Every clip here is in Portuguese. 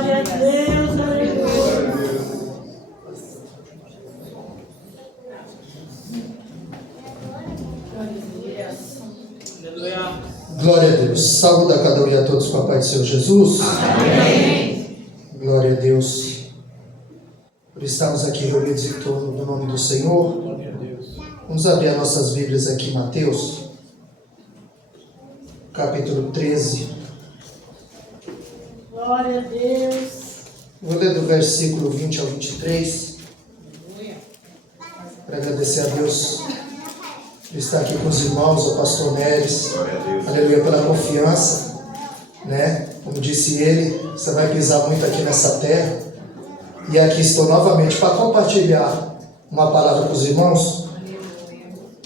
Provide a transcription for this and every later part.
Glória a Deus, aleluia. Glória a Deus. Saúde a cada um e a todos com a paz do Senhor Jesus. Amém. Glória a Deus. Por estarmos aqui reunidos em torno do nome do Senhor. Vamos abrir as nossas Bíblias aqui em Mateus, capítulo 13. Glória a Deus. Vou ler do versículo 20 ao 23. Para agradecer a Deus por estar aqui com os irmãos, o pastor Neres. Aleluia, pela confiança, né? Como disse ele, você vai pisar muito aqui nessa terra. E aqui estou novamente para compartilhar uma palavra com os irmãos.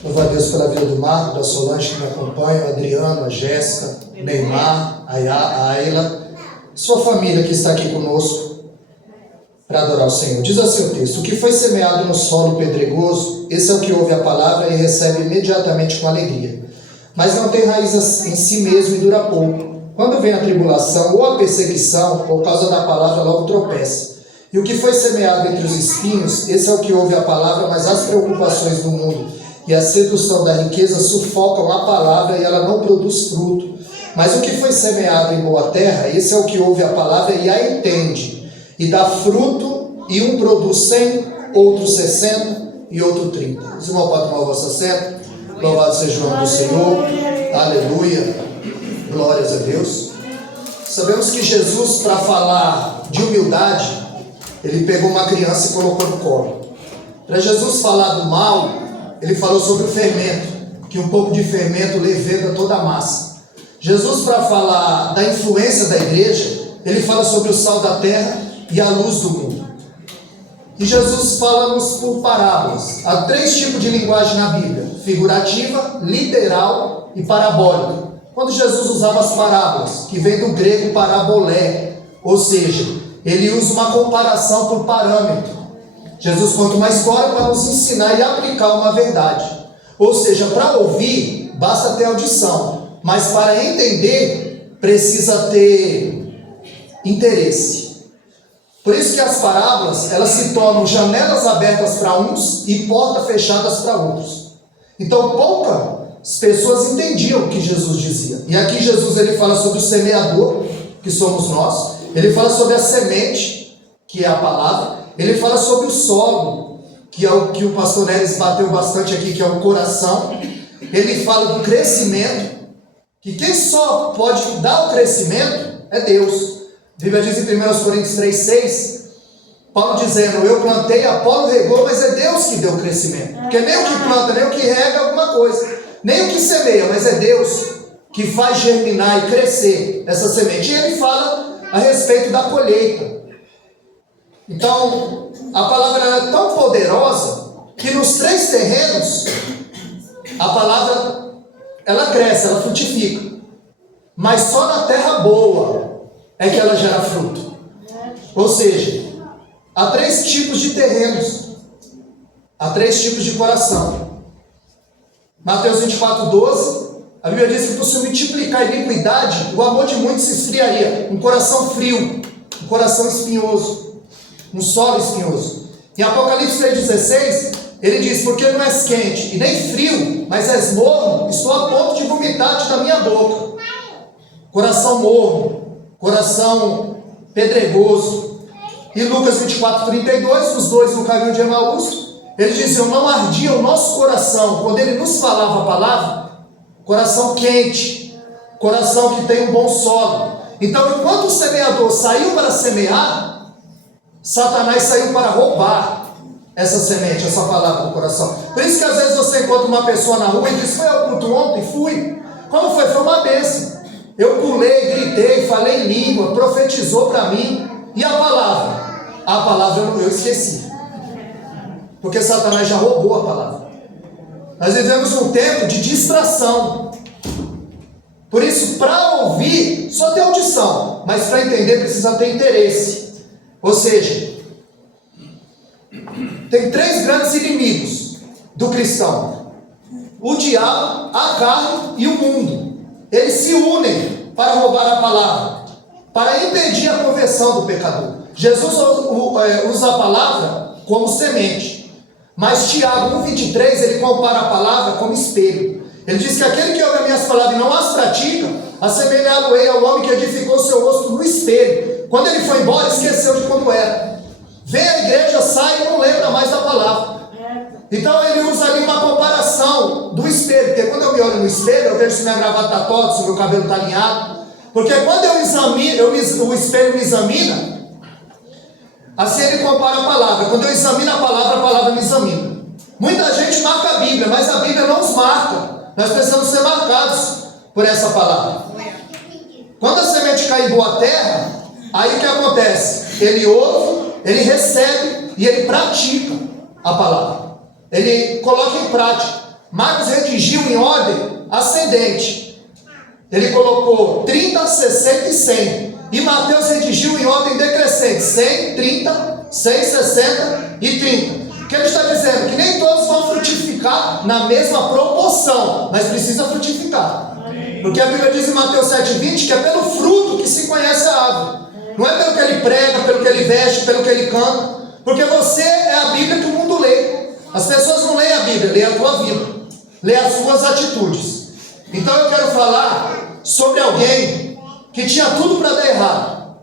Louvo a Deus pela vida do Marco, da Solange que me acompanha, o Adriano, a Jéssica, o Neymar, a Ayla, sua família que está aqui conosco para adorar o Senhor. Diz assim o texto: o que foi semeado no solo pedregoso, esse é o que ouve a palavra e recebe imediatamente com alegria, mas não tem raiz em si mesmo e dura pouco. Quando vem a tribulação ou a perseguição, por causa da palavra, logo tropeça. E o que foi semeado entre os espinhos, esse é o que ouve a palavra, mas as preocupações do mundo e a sedução da riqueza sufocam a palavra e ela não produz fruto. Mas o que foi semeado em boa terra, esse é o que ouve a palavra e a entende, e dá fruto, e um produz 100, outro 60 e outro 30. Os irmãos podem tomar o vosso assento. Louvado seja o nome do Senhor. Aleluia. Glórias a Deus. Sabemos que Jesus, para falar de humildade, ele pegou uma criança e colocou no colo. Para Jesus falar do mal, ele falou sobre o fermento, que um pouco de fermento leveda toda a massa. Jesus, para falar da influência da igreja, ele fala sobre o sal da terra e a luz do mundo. E Jesus fala-nos por parábolas. Há 3 tipos de linguagem na Bíblia: figurativa, literal e parabólica. Quando Jesus usava as parábolas, que vem do grego parabolé, ou seja, ele usa uma comparação por parâmetro. Jesus conta uma história para nos ensinar e aplicar uma verdade. Ou seja, para ouvir, basta ter audição, mas para entender, precisa ter interesse. Por isso que as parábolas, elas se tornam janelas abertas para uns e portas fechadas para outros. Então, poucas pessoas entendiam o que Jesus dizia. E aqui Jesus ele fala sobre o semeador, que somos nós. Ele fala sobre a semente, que é a palavra. Ele fala sobre o solo, que é o que o pastor Neres bateu bastante aqui, que é o coração. Ele fala do crescimento, que quem só pode dar o crescimento é Deus. A Bíblia diz em 1 Coríntios 3,6, Paulo dizendo: eu plantei, Apolo regou, mas é Deus que deu o crescimento. Porque nem o que planta, nem o que rega alguma coisa, nem o que semeia, mas é Deus que faz germinar e crescer essa semente. E ele fala a respeito da colheita. Então, a palavra é tão poderosa que nos 3 terrenos, a palavra ela cresce, ela frutifica. Mas só na terra boa é que ela gera fruto. Ou seja, há 3 tipos de terrenos, há 3 tipos de coração. Mateus 24:12, a Bíblia diz que por se multiplicar a iniquidade, o amor de muitos se esfriaria. Um coração frio, um coração espinhoso, um solo espinhoso. Em Apocalipse 3,16, ele diz: porque não és quente e nem frio, mas és morno, estou a ponto de vomitar-te da minha boca. Coração morno, coração pedregoso. E Lucas 24:32, os 2 no caminho de Emaús, eles diziam: não ardia o nosso coração quando ele nos falava a palavra. Coração quente, coração que tem um bom solo. Então, enquanto o semeador saiu para semear, Satanás saiu para roubar essa semente, essa palavra do coração. Por isso que às vezes você encontra uma pessoa na rua e diz: foi ao culto ontem? Fui. Como foi? Foi uma bênção. Eu pulei, gritei, falei em língua, profetizou para mim. E a palavra? A palavra eu esqueci. Porque Satanás já roubou a palavra. Nós vivemos um tempo de distração. Por isso, para ouvir, só tem audição. Mas para entender, precisa ter interesse. Ou seja, tem 3 grandes inimigos do cristão: o diabo, a carne e o mundo. Eles se unem para roubar a palavra. para impedir a conversão do pecador. Jesus usa a palavra como semente, mas Tiago 1,23 ele compara a palavra como espelho. Ele diz que aquele que ouve as minhas palavras e não as pratica, assemelhado-ei ao homem que edificou seu rosto no espelho. Quando ele foi embora, esqueceu de como era. Vem à igreja, sai e não lembra mais da palavra. Então ele usa ali uma comparação do espelho, porque quando eu me olho no espelho, eu vejo se minha gravata está torta, se o meu cabelo está alinhado. Porque quando eu examino, o espelho me examina, assim ele compara a palavra. Quando eu examino a palavra me examina. Muita gente marca a Bíblia, mas a Bíblia não os marca. Nós precisamos ser marcados por essa palavra. Quando a semente cai em boa terra, aí o que acontece? Ele ouve, ele recebe e ele pratica a palavra. Ele coloca em prática. Marcos redigiu em ordem ascendente. Ele colocou 30, 60 e 100. E Mateus redigiu em ordem decrescente: 100, 30, 100, 60 e 30. O que ele está dizendo? Que nem todos vão frutificar na mesma proporção, mas precisa frutificar. Porque a Bíblia diz em Mateus 7,20 que é pelo fruto que se conhece a árvore. Não é pelo que ele prega, pelo que ele veste, pelo que ele canta. Porque você é a Bíblia que o mundo lê. As pessoas não leem a Bíblia, leem a tua vida, leem as suas atitudes. Então eu quero falar sobre alguém que tinha tudo para dar errado.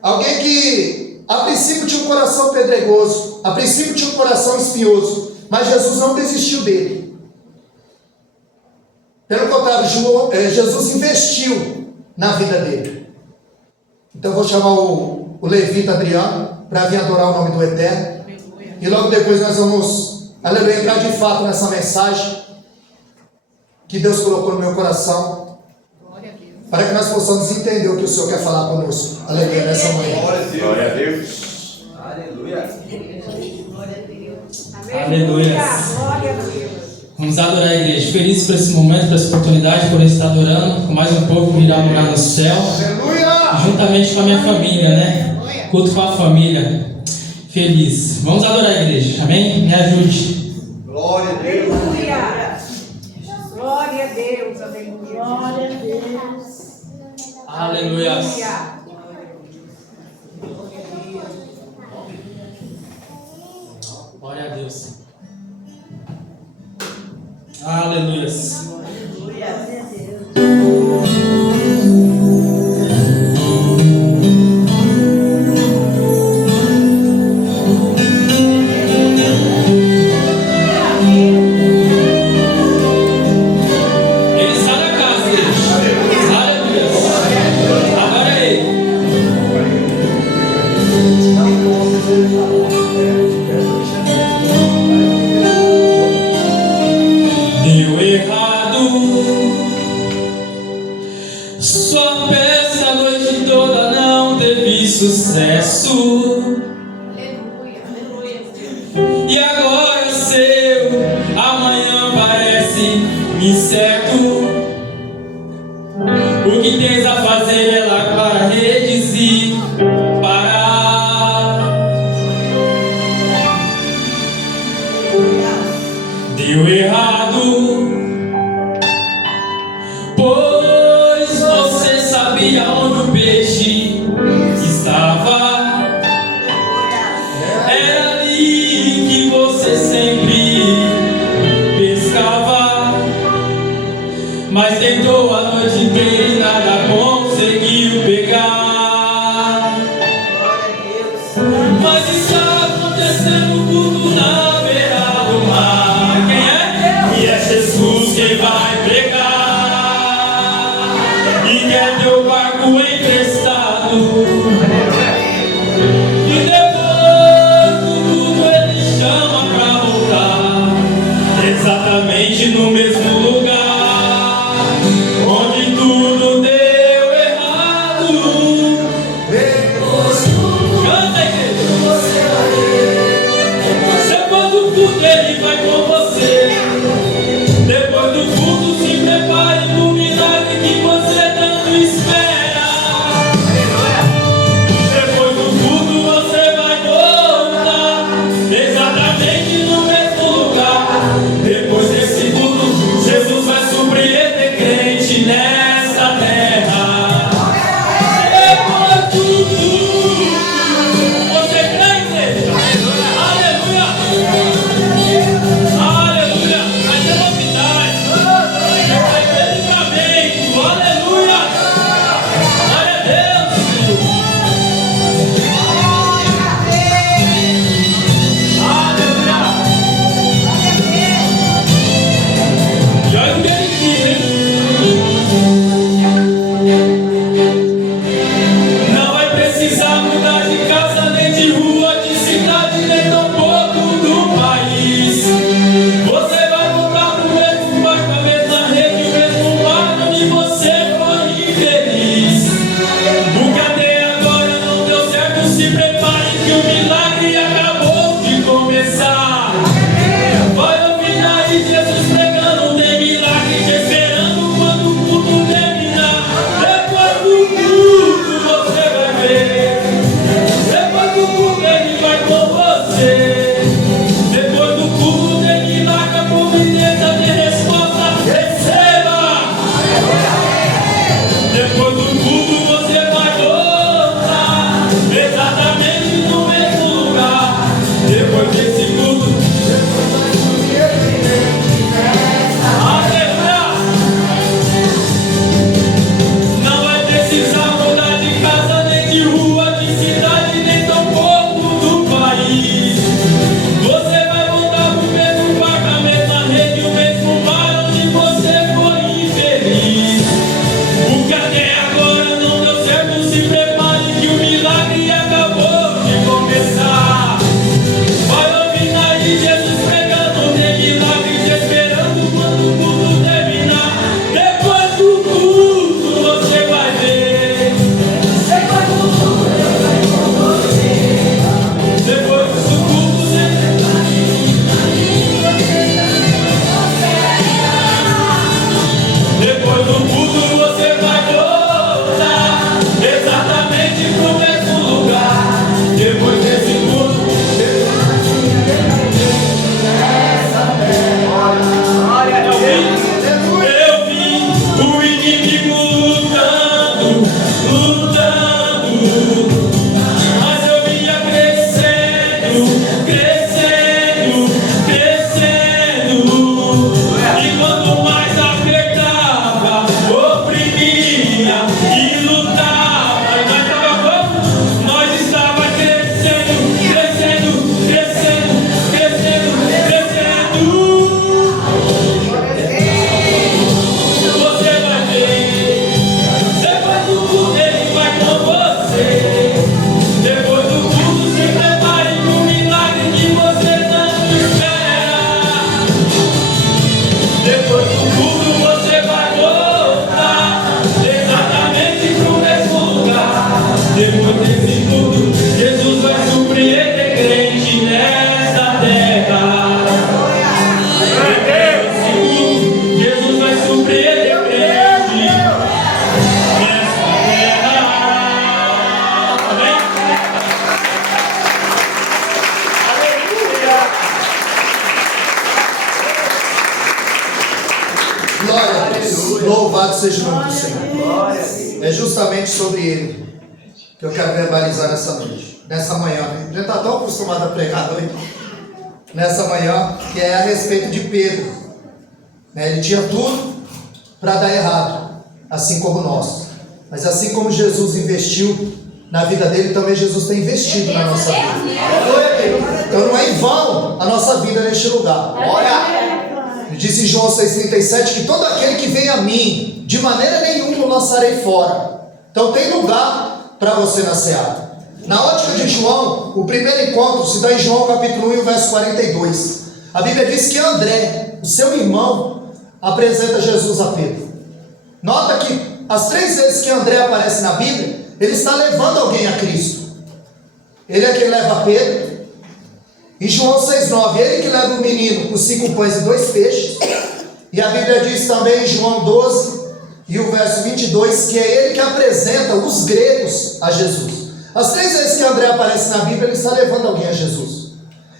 Alguém que a princípio tinha um coração pedregoso, a princípio tinha um coração espinhoso, mas Jesus não desistiu dele. Pelo contrário, Jesus investiu na vida dele. Então eu vou chamar o levita Adriano para vir adorar o nome do Eterno. E logo depois nós vamos, aleluia, entrar de fato nessa mensagem que Deus colocou no meu coração, para que nós possamos entender o que o Senhor quer falar conosco. Aleluia, nessa manhã. Glória a Deus. Aleluia. Aleluia. Vamos adorar a igreja. Feliz por esse momento, por essa oportunidade, por estar adorando. Com mais um pouco virá morar no céu. Aleluia. Juntamente com a minha família, né? Culto com a família. Feliz. Vamos adorar a igreja. Amém? Me ajude. Glória a Deus. Aleluia. Glória a Deus. Aleluia. Glória a Deus. Aleluia. Glória a Deus. Aleluia. Glória a Deus. Ele está na casa, igreja. Aleluia. Agora é ele. Deu errado. Sua peça a noite toda não teve sucesso. E agora é seu, amanhã parece incerto. O que tens a fazer é lá para redes e parar. Deu errado, pois você sabia onde o peixe estava. Era ali que você sempre pescava, mas tentou a noite inteira e nada conseguiu pegar. Mas está acontecendo tudo na beira do mar. Quem é? E é Jesus quem vai pregar e quer teu barco emprestado. E depois do tudo ele chama pra voltar, exatamente no mesmo lugar onde tudo deu errado. Canta, igreja. Depois do culto ele vai com você. Depois do culto se prepare pro milagre que você tanto espera. Depois do culto você vai voltar exatamente no mesmo lugar. Depois desse culto Glória a Deus. Louvado seja o nome do Senhor. É justamente sobre ele que eu quero verbalizar nessa noite, nessa manhã. Já está tão acostumado a pregar à noite. Nessa manhã, que é a respeito de Pedro. Ele tinha tudo para dar errado, assim como nós. Mas assim como Jesus investiu na vida dele, também Jesus tem investido na nossa vida. Então não é em vão a nossa vida neste lugar. Ele disse em João 6,37 que todo aquele que vem a mim, de maneira nenhuma o lançarei fora. Então tem lugar para você na seara. Na ótica de João, o primeiro encontro se dá em João capítulo 1 e o verso 42. A Bíblia diz que André, o seu irmão, apresenta Jesus a Pedro. Nota que as 3 vezes que André aparece na Bíblia, ele está levando alguém a Cristo. Ele é quem leva Pedro. Em João 6,9, ele que leva o menino com 5 pães e 2 peixes. E a Bíblia diz também em João 12 e o verso 22, que é ele que apresenta os gregos a Jesus. As 3 vezes que André aparece na Bíblia, ele está levando alguém a Jesus.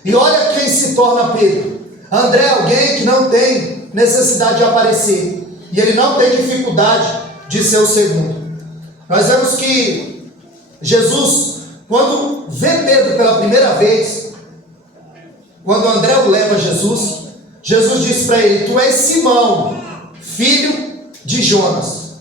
E olha quem se torna Pedro. André é alguém que não tem necessidade de aparecer. E ele não tem dificuldade de ser o segundo. Nós vemos que Jesus, quando vê Pedro pela primeira vez, quando André o leva a Jesus, Jesus diz para ele: tu és Simão, filho de Jonas,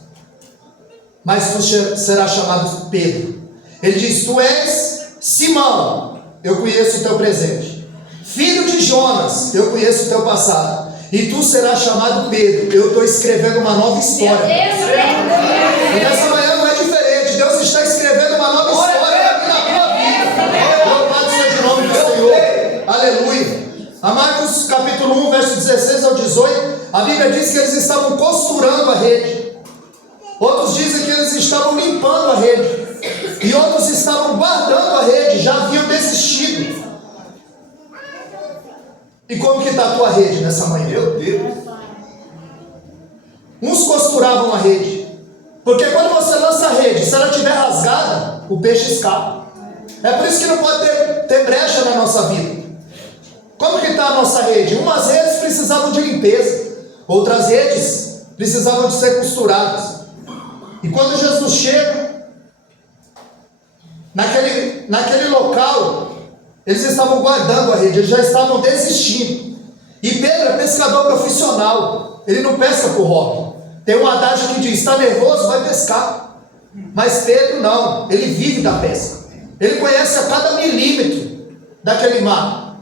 mas tu serás chamado Pedro. Ele diz: tu és Simão, eu conheço o teu presente. Filho de Jonas, eu conheço o teu passado. E tu serás chamado Pedro. Eu estou escrevendo uma nova história. E nessa manhã não é diferente. Deus está escrevendo uma nova história aqui na tua vida. Louvado seja o nome do Senhor. Aleluia. A Marcos capítulo 1, verso 16 ao 18, a Bíblia diz que eles estavam costurando a rede. Outros dizem que eles estavam limpando a rede. E outros estavam guardando a rede, já haviam desistido. E como que está a tua rede nessa manhã? Meu Deus. Uns costuravam a rede, porque quando você lança a rede, se ela estiver rasgada, o peixe escapa. É por isso que não pode ter brecha na nossa vida. Como que está a nossa rede? Umas redes precisavam de limpeza, outras redes precisavam de ser costuradas. E quando Jesus chega naquele local, eles estavam guardando a rede, eles já estavam desistindo. E Pedro é pescador profissional, ele não pesca por hobby. Tem um adágio que diz: está nervoso, vai pescar. Mas Pedro não, ele vive da pesca. Ele conhece a cada milímetro daquele mar.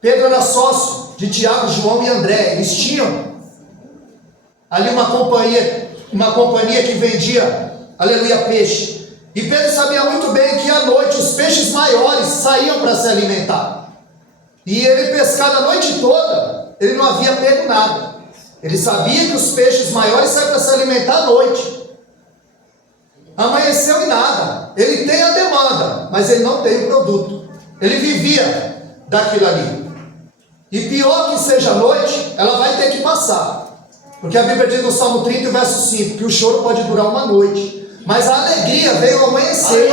Pedro era sócio de Tiago, João e André. Eles tinham ali uma companhia que vendia, aleluia, peixe. E Pedro sabia muito bem que à noite os peixes maiores saíam para se alimentar. E ele pescado a noite toda, ele não havia pego nada. Ele sabia que os peixes maiores saem para se alimentar à noite. Amanheceu e nada. Ele tem a demanda, mas ele não tem o produto. Ele vivia daquilo ali. E pior que seja a noite, ela vai ter que passar. Porque a Bíblia diz no Salmo 30, verso 5, que o choro pode durar uma noite, mas a alegria veio ao amanhecer.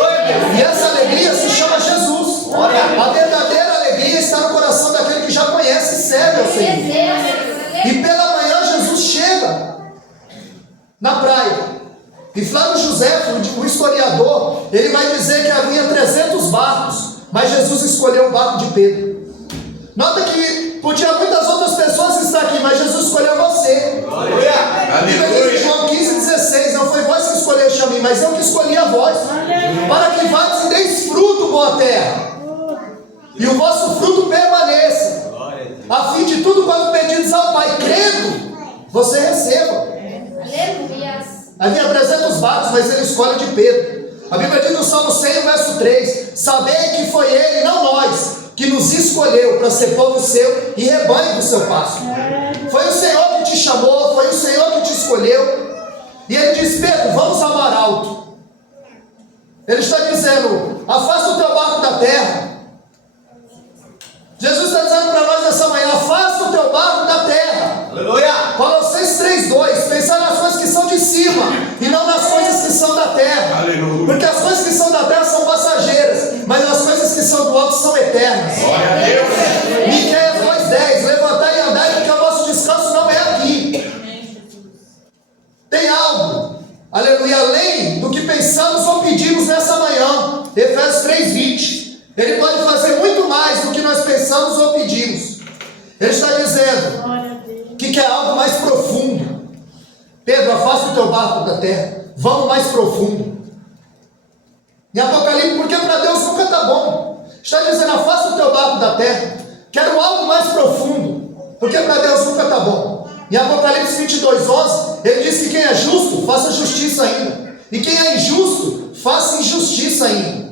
E essa alegria se chama Jesus. A verdadeira alegria está no coração daquele que já conhece e serve ao Senhor. E pela manhã Jesus chega na praia. E Flávio José, o historiador, ele vai dizer que havia 300 barcos, mas Jesus escolheu o barco de Pedro. Nota que podia muitas outras pessoas estar aqui, mas Jesus escolheu você. A Bíblia diz em João 15,16: não foi vós que escolheste a mim, mas eu que escolhi a vós, para que vades e deis fruto, boa terra, e o vosso fruto permaneça, a fim de tudo quanto pedides ao Pai, crendo, você receba. Havia 300 barcos, mas ele escolhe de Pedro. A Bíblia diz no Salmo 100, verso 3: sabei que foi ele, não nós, que nos escolheu para ser povo seu e rebanho do seu pasto. Foi o Senhor que te chamou, foi o Senhor que te escolheu. E ele diz: Pedro, vamos ao mar alto. Ele está dizendo: afasta o teu barco da terra. Jesus está dizendo para nós nessa manhã: afasta o teu barco da terra. Aleluia. Colossenses 3,2: pensar nas coisas que são de cima e não nas coisas que são da terra. Aleluia. Porque as coisas que são da terra são passageiras, mas as coisas que são do alto são eternas. Glória a Deus. Miqueias 2,10: levantai e andai, porque o vosso descanso não é aqui. Ele pode fazer muito mais do que nós pensamos ou pedimos. Ele está dizendo que quer algo mais profundo. Pedro, afasta o teu barco da terra. Vamos mais profundo. Em Apocalipse, porque para Deus nunca está bom. Está dizendo, afasta o teu barco da terra. Quero algo mais profundo. Porque para Deus nunca está bom. Em Apocalipse 22:11, ele diz que quem é justo, faça justiça ainda. E quem é injusto, faça injustiça ainda.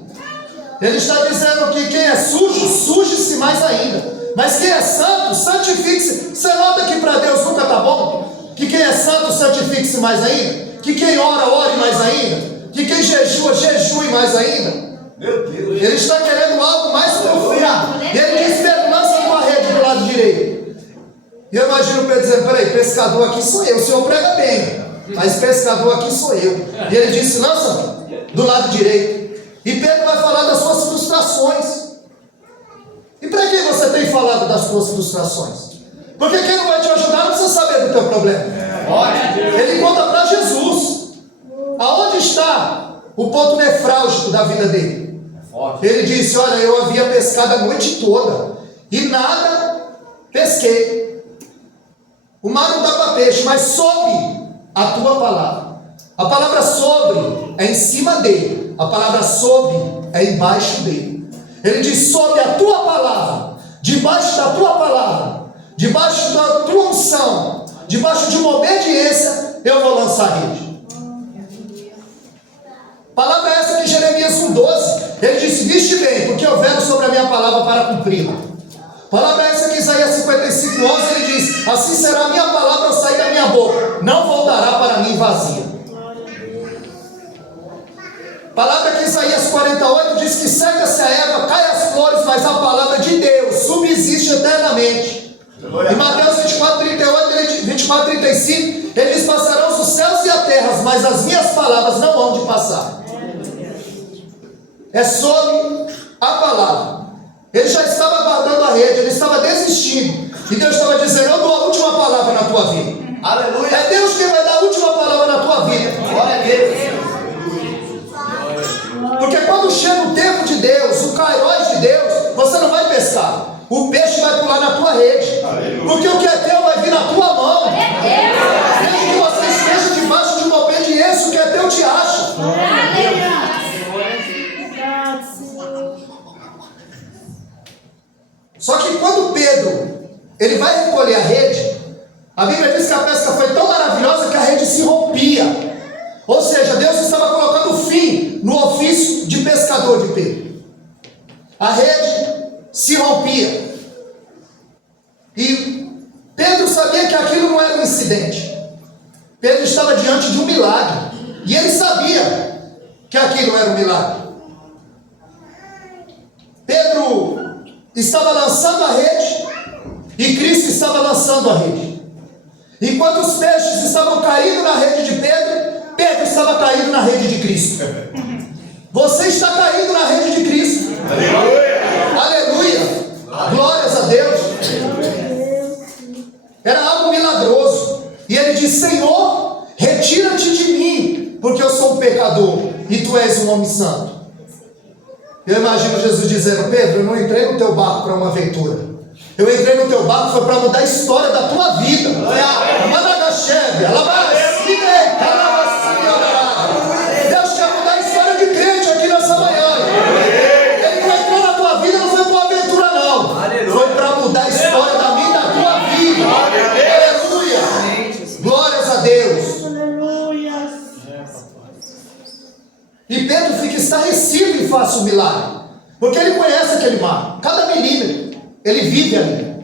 Ele está dizendo que quem é sujo, suje-se mais ainda. Mas quem é santo, santifique-se. Você nota que para Deus nunca está bom? Que quem é santo, santifique-se mais ainda. Que quem ora, ore mais ainda. Que quem jejua, jejue mais ainda. Meu Deus. Ele está querendo algo mais profundo. E ele diz, Pedro, lança a tua rede do lado direito. E eu imagino Pedro dizendo, peraí, pescador aqui sou eu. O senhor prega bem, mas pescador aqui sou eu. E ele disse, lança do lado direito. E Pedro vai falar das suas frustrações. E para que você tem falado das suas frustrações? Porque quem não vai te ajudar não precisa saber do teu problema. Ele conta para Jesus. Aonde está o ponto nefrálgico da vida dele? Ele disse, olha, eu havia pescado a noite toda e nada pesquei. O mar não dá para peixe, mas sob a tua palavra. A palavra sobre é em cima dele. A palavra sob é embaixo dele. Ele diz, sob a tua palavra, debaixo da tua palavra, debaixo da tua unção, debaixo de uma obediência, eu vou lançar a rede. Palavra essa de Jeremias 1:12. Ele disse, viste bem, porque eu velo sobre a minha palavra para cumpri-la. Palavra essa que Isaías 55:11, ele diz, assim será a minha palavra ao sair da minha boca, não voltará para mim vazia. Palavra que Isaías 48 diz que seca-se a erva, cai as flores, mas a palavra de Deus subsiste eternamente. Em Mateus 24:35, ele diz, passarão os céus e a terra, mas as minhas palavras não hão de passar. É sobre a palavra. Ele já estava guardando a rede, ele estava desistindo. E Deus estava dizendo, eu dou a última palavra na tua vida. Aleluia. É Deus quem vai dar a última palavra na tua vida. Glória a Deus. Porque quando chega o tempo de Deus, o kairos de Deus, você não vai pescar. O peixe vai pular na tua rede. Aleluia. Porque o que é teu vai vir na tua mão. Desde que você esteja debaixo de uma obediência, o que é teu te acha. Só que quando Pedro, ele vai recolher a rede, a Bíblia diz que a pesca foi tão maravilhosa que a rede se rompia. Ou seja, Deus estava colocando fim no ofício de pescador de Pedro. A rede se rompia. E Pedro sabia que aquilo não era um incidente. Pedro estava diante de um milagre. E ele sabia que aquilo era um milagre. Pedro estava lançando a rede e Cristo estava lançando a rede. Enquanto os peixes estavam caindo na rede de Pedro, Pedro estava caindo na rede de Cristo. Você está caindo na rede de Cristo. Aleluia! Aleluia! Glórias a Deus! Era algo milagroso. E ele disse, Senhor, retira-te de mim, porque eu sou um pecador e tu és um homem santo. Eu imagino Jesus dizendo, Pedro, eu não entrei no teu barco para uma aventura. Eu entrei no teu barco foi para mudar a história da tua vida. Deus quer mudar a história de crente aqui nessa manhã. Ele não entrou na tua vida, não foi para uma aventura não. Foi para mudar a história da minha e da tua vida. Aleluia. Glórias a Deus. E Pedro fica estarrecido e faz um milagre. Porque ele conhece aquele mar. Cada milímetro. Ele vive ali.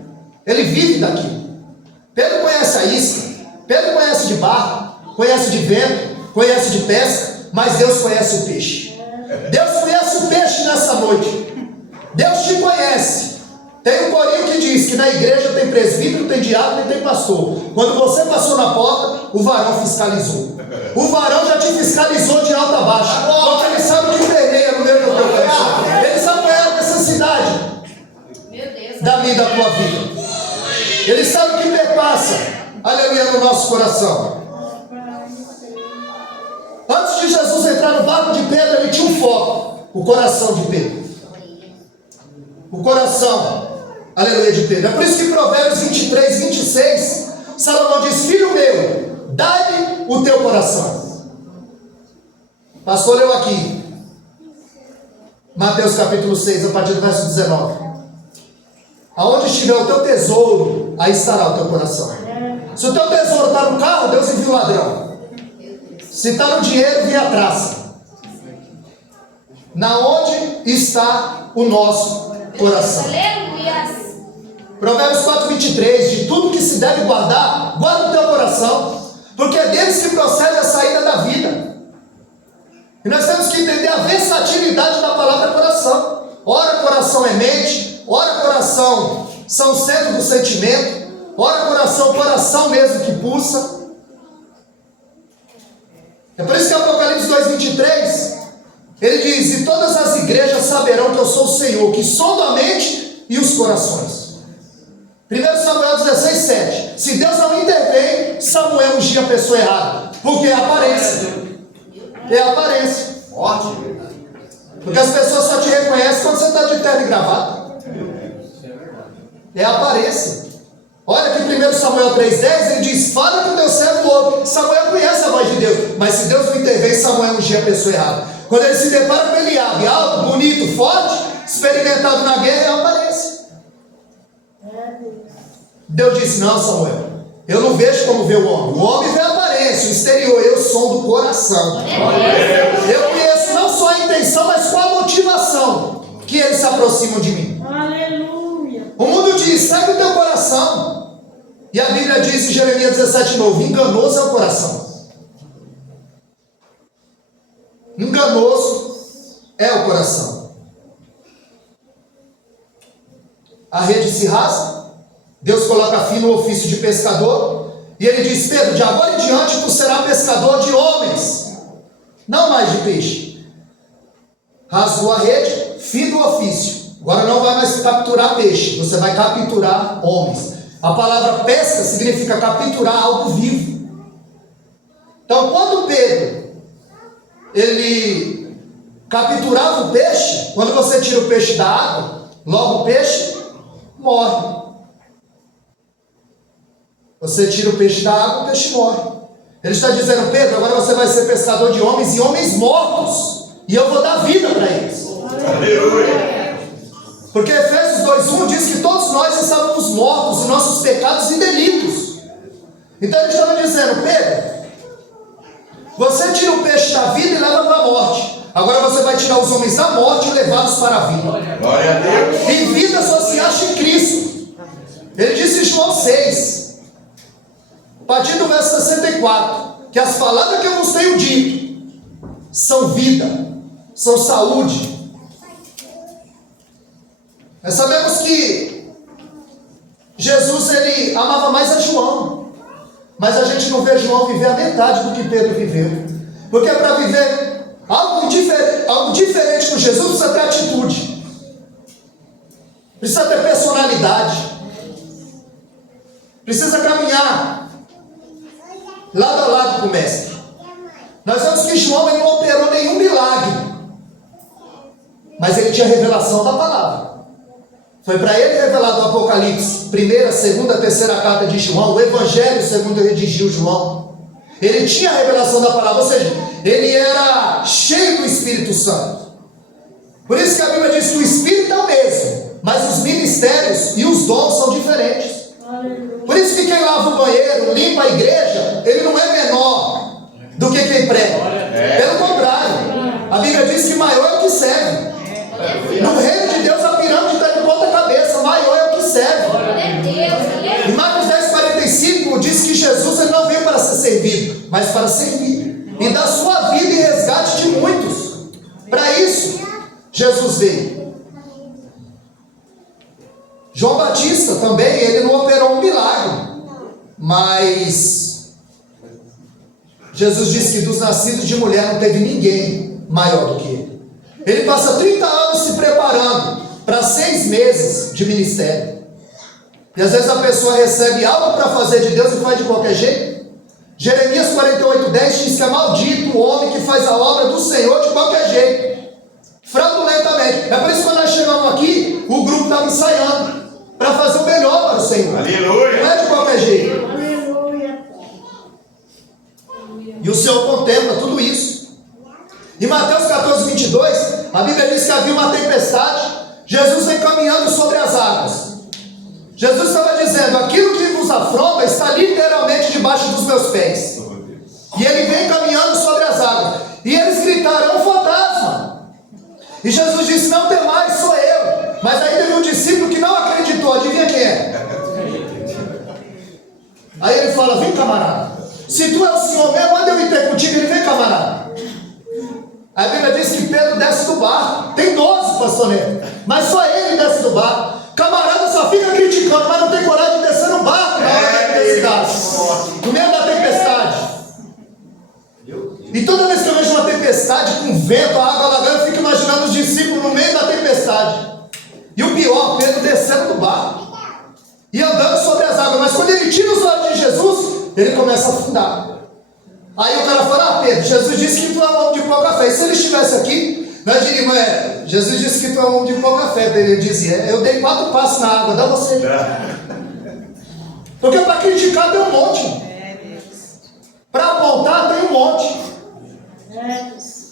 Ele vive daquilo. Pedro conhece a isca. Pedro conhece de barco. Conhece de vento. Conhece de pesca. Mas Deus conhece o peixe. Deus conhece o peixe nessa noite. Deus te conhece. Tem um corinho que diz que na igreja tem presbítero, tem diácono e tem pastor. Quando você passou na porta, o varão fiscalizou. O varão já te fiscalizou de alta a baixa. Porque ele sabe o que permeia no meio do teu coração. Ele sabe qual é a necessidade da minha e da tua vida. Ele sabe o que perpassa, aleluia, no nosso coração. Antes de Jesus entrar no barco de Pedro, ele tinha um foco, o coração de Pedro. o coração, aleluia, de Pedro. É por isso que Provérbios 23, 26, Salomão diz: filho meu, dá-lhe o teu coração. Pastor leu aqui, Mateus capítulo 6, a partir do verso 19. Aonde estiver o teu tesouro, aí estará o teu coração. Se o teu tesouro está no carro, Deus envia o ladrão. Se está no dinheiro, vem a traça. Na onde está o nosso coração? Provérbios 4, 23. De tudo que se deve guardar, guarda o teu coração, porque é deles que procede a saída da vida. E nós temos que entender a versatilidade da palavra coração. Ora coração é mente, ora coração são o centro do sentimento, ora coração mesmo que pulsa. É por isso que Apocalipse 2:23, ele diz: e todas as igrejas saberão que eu sou o Senhor, que sonda a mente e os corações. 1 Samuel 16:7. Se Deus não intervém, Samuel ungia a pessoa errada, porque é aparência. É aparência. Ótimo. Porque as pessoas só te reconhecem quando você está de terno e gravata. É aparência. Olha aqui 1 Samuel 3:10, ele diz: fala que o teu servo ouve. Samuel conhece a voz de Deus, mas se Deus não intervém, Samuel ungia a pessoa errada. Quando ele se depara com Eliabe, alto, bonito, forte, experimentado na guerra, é a aparência. Deus disse: não, Samuel, eu não vejo como vê o homem vê a aparência, o exterior, eu sou do coração. Eu conheço não só a intenção, mas qual a motivação que eles se aproximam de mim. Aleluia. O mundo diz: segue o teu coração. E a Bíblia diz em Jeremias 17:9: enganoso é o coração. Enganoso é o coração. A rede se rasga, Deus coloca fim no ofício de pescador, e ele diz: Pedro, de agora em diante tu serás pescador de homens, não mais de peixe. Rasgou a rede, fim do ofício. Agora não vai mais capturar peixe, você vai capturar homens. A palavra pesca significa capturar algo vivo. Então, quando Pedro ele capturava o peixe, quando você tira o peixe da água, logo o peixe morre. Você tira o peixe da água, o peixe morre. Ele está dizendo: Pedro, agora você vai ser pescador de homens e homens mortos, e eu vou dar vida para eles. Aleluia. Porque Efésios 2:1 diz que todos nós estávamos mortos em nossos pecados e delitos. Então ele estava dizendo: Pedro, você tira o peixe da vida e leva para a morte. Agora você vai tirar os homens da morte e levá-los para a vida. Glória a Deus. E vida só se acha em Cristo. Ele disse em João 6, a partir do verso 64, que as palavras que eu vos tenho dito são vida, são saúde. Nós sabemos que Jesus ele amava mais a João, mas a gente não vê João viver a metade do que Pedro viveu. Porque para viver algo diferente com Jesus precisa ter atitude, precisa ter personalidade, precisa caminhar lado a lado com o mestre. Nós vemos que João ele não operou nenhum milagre, mas ele tinha revelação da palavra. Foi para ele revelado o Apocalipse, primeira, segunda, terceira carta de João, o Evangelho segundo redigiu João. Ele tinha a revelação da palavra, ou seja, ele era cheio do Espírito Santo. Por isso que a Bíblia diz que o Espírito é o mesmo, mas os ministérios e os dons são diferentes. Por isso que quem lava o banheiro, limpa a igreja, ele não é menor do que quem prega. Pelo contrário, a Bíblia diz que maior é o que serve. No reino de Deus a pirâmide está de ponta cabeça, maior é o que serve. Em Marcos 10:45 diz que Jesus ele não veio para ser servido, mas para servir e dar sua vida em resgate de muitos. Para isso Jesus veio. João Batista também, ele não operou um milagre, mas Jesus disse que dos nascidos de mulher não teve ninguém maior do que ele. Ele passa 30 anos se preparando para 6 meses de ministério. E às vezes a pessoa recebe algo para fazer de Deus e faz de qualquer jeito. Jeremias 48:10 diz que é maldito o homem que faz a obra do Senhor de qualquer jeito, fraudulentamente. realmente. É por isso que quando nós chegamos aqui, o grupo estava ensaiando para fazer o melhor para o Senhor. Aleluia. Não é de qualquer jeito. Aleluia. E o Senhor contempla tudo isso. Em Mateus 14, 22, a Bíblia diz que havia uma tempestade. Jesus vem caminhando sobre as águas. Jesus estava dizendo: aquilo que vos afronta está literalmente debaixo dos meus pés. E ele vem caminhando sobre as águas. E eles gritaram: é um fantasma. E Jesus disse: não temais, sou eu. Mas aí teve um discípulo que não acreditou. Adivinha quem é? Aí ele fala: vem, camarada, se tu é o Senhor mesmo, manda eu ir ter contigo. Ele: vem, camarada. A Bíblia diz que Pedro desce do barco. Tem 12, pastor Neto, mas só ele desce do barco. Camarada só fica criticando, mas não tem coragem de descer no barco na hora da tempestade, no meio da tempestade. E toda vez que eu vejo uma tempestade com vento, a água alagando, eu fico imaginando os discípulos no meio da tempestade. E o pior, Pedro descendo do barco e andando sobre as águas. Mas quando ele tira os olhos de Jesus, ele começa a afundar. Aí o cara fala: ah, Pedro, Jesus disse que tu é um homem de pouca fé. E se ele estivesse aqui, nós diríamos: Jesus disse que tu é um homem de pouca fé. Ele dizia: eu dei 4 passos na água, dá você. Porque para criticar tem um monte, para apontar tem um monte,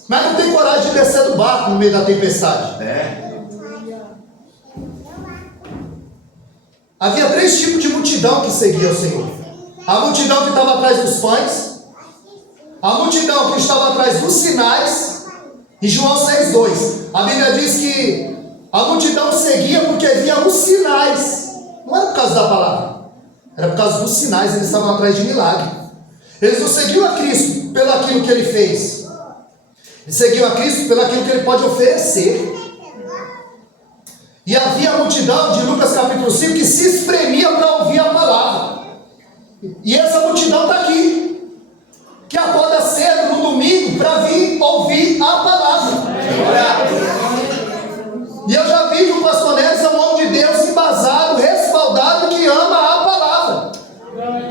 mas não tem coragem de descer do barco no meio da tempestade. Havia 3 tipos de multidão que seguia o Senhor: a multidão que estava atrás dos pães, a multidão que estava atrás dos sinais. Em João 6,2, a Bíblia diz que a multidão seguia porque via os sinais. Não era por causa da palavra, era por causa dos sinais. Eles estavam atrás de milagre. Eles não seguiam a Cristo pelo aquilo que Ele fez, eles seguiam a Cristo pelo aquilo que Ele pode oferecer. E havia a multidão de Lucas capítulo 5 que se espremia para ouvir a palavra. E essa multidão está aqui, que acorda cedo no domingo para vir ouvir a palavra. E eu já vi que o pastor Neres é um homem de Deus embasado, respaldado, que ama a palavra.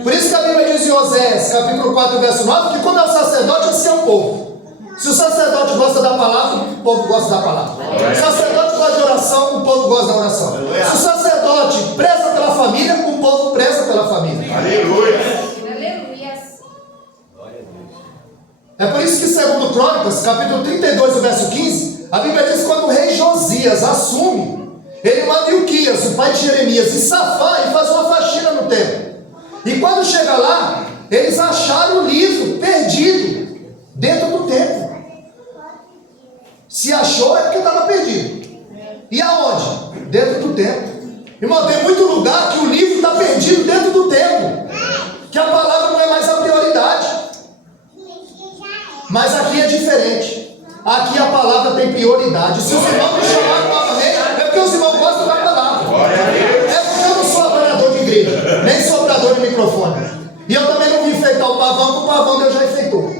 Por isso que a Bíblia diz em Oséias capítulo 4, verso 9, que quando é o sacerdote, esse é o povo. Se o sacerdote gosta da palavra, o povo gosta da palavra. Se o sacerdote gosta de oração, o povo gosta da oração. Se o sacerdote preza pela família, o povo preza pela família. Aleluia. É por isso que, segundo Crônicas, capítulo 32, verso 15, a Bíblia diz que quando o rei Josias assume, ele manda Ilquias, o pai de Jeremias, e Safã, e faz uma faxina no templo. E quando chega lá, eles acharam o livro perdido dentro do templo. Se achou é porque estava perdido. E aonde? Dentro do templo. Irmão, tem muito lugar que o livro está perdido dentro do templo, que a palavra não é mais a prioridade. Mas aqui é diferente. Aqui a palavra tem prioridade. Se os irmãos me chamaram novamente, é porque os irmãos gostam da palavra. É porque eu não sou adorador de igreja, nem soprador de microfone. E eu também não vim enfeitar o pavão, porque o pavão Deus já enfeitou.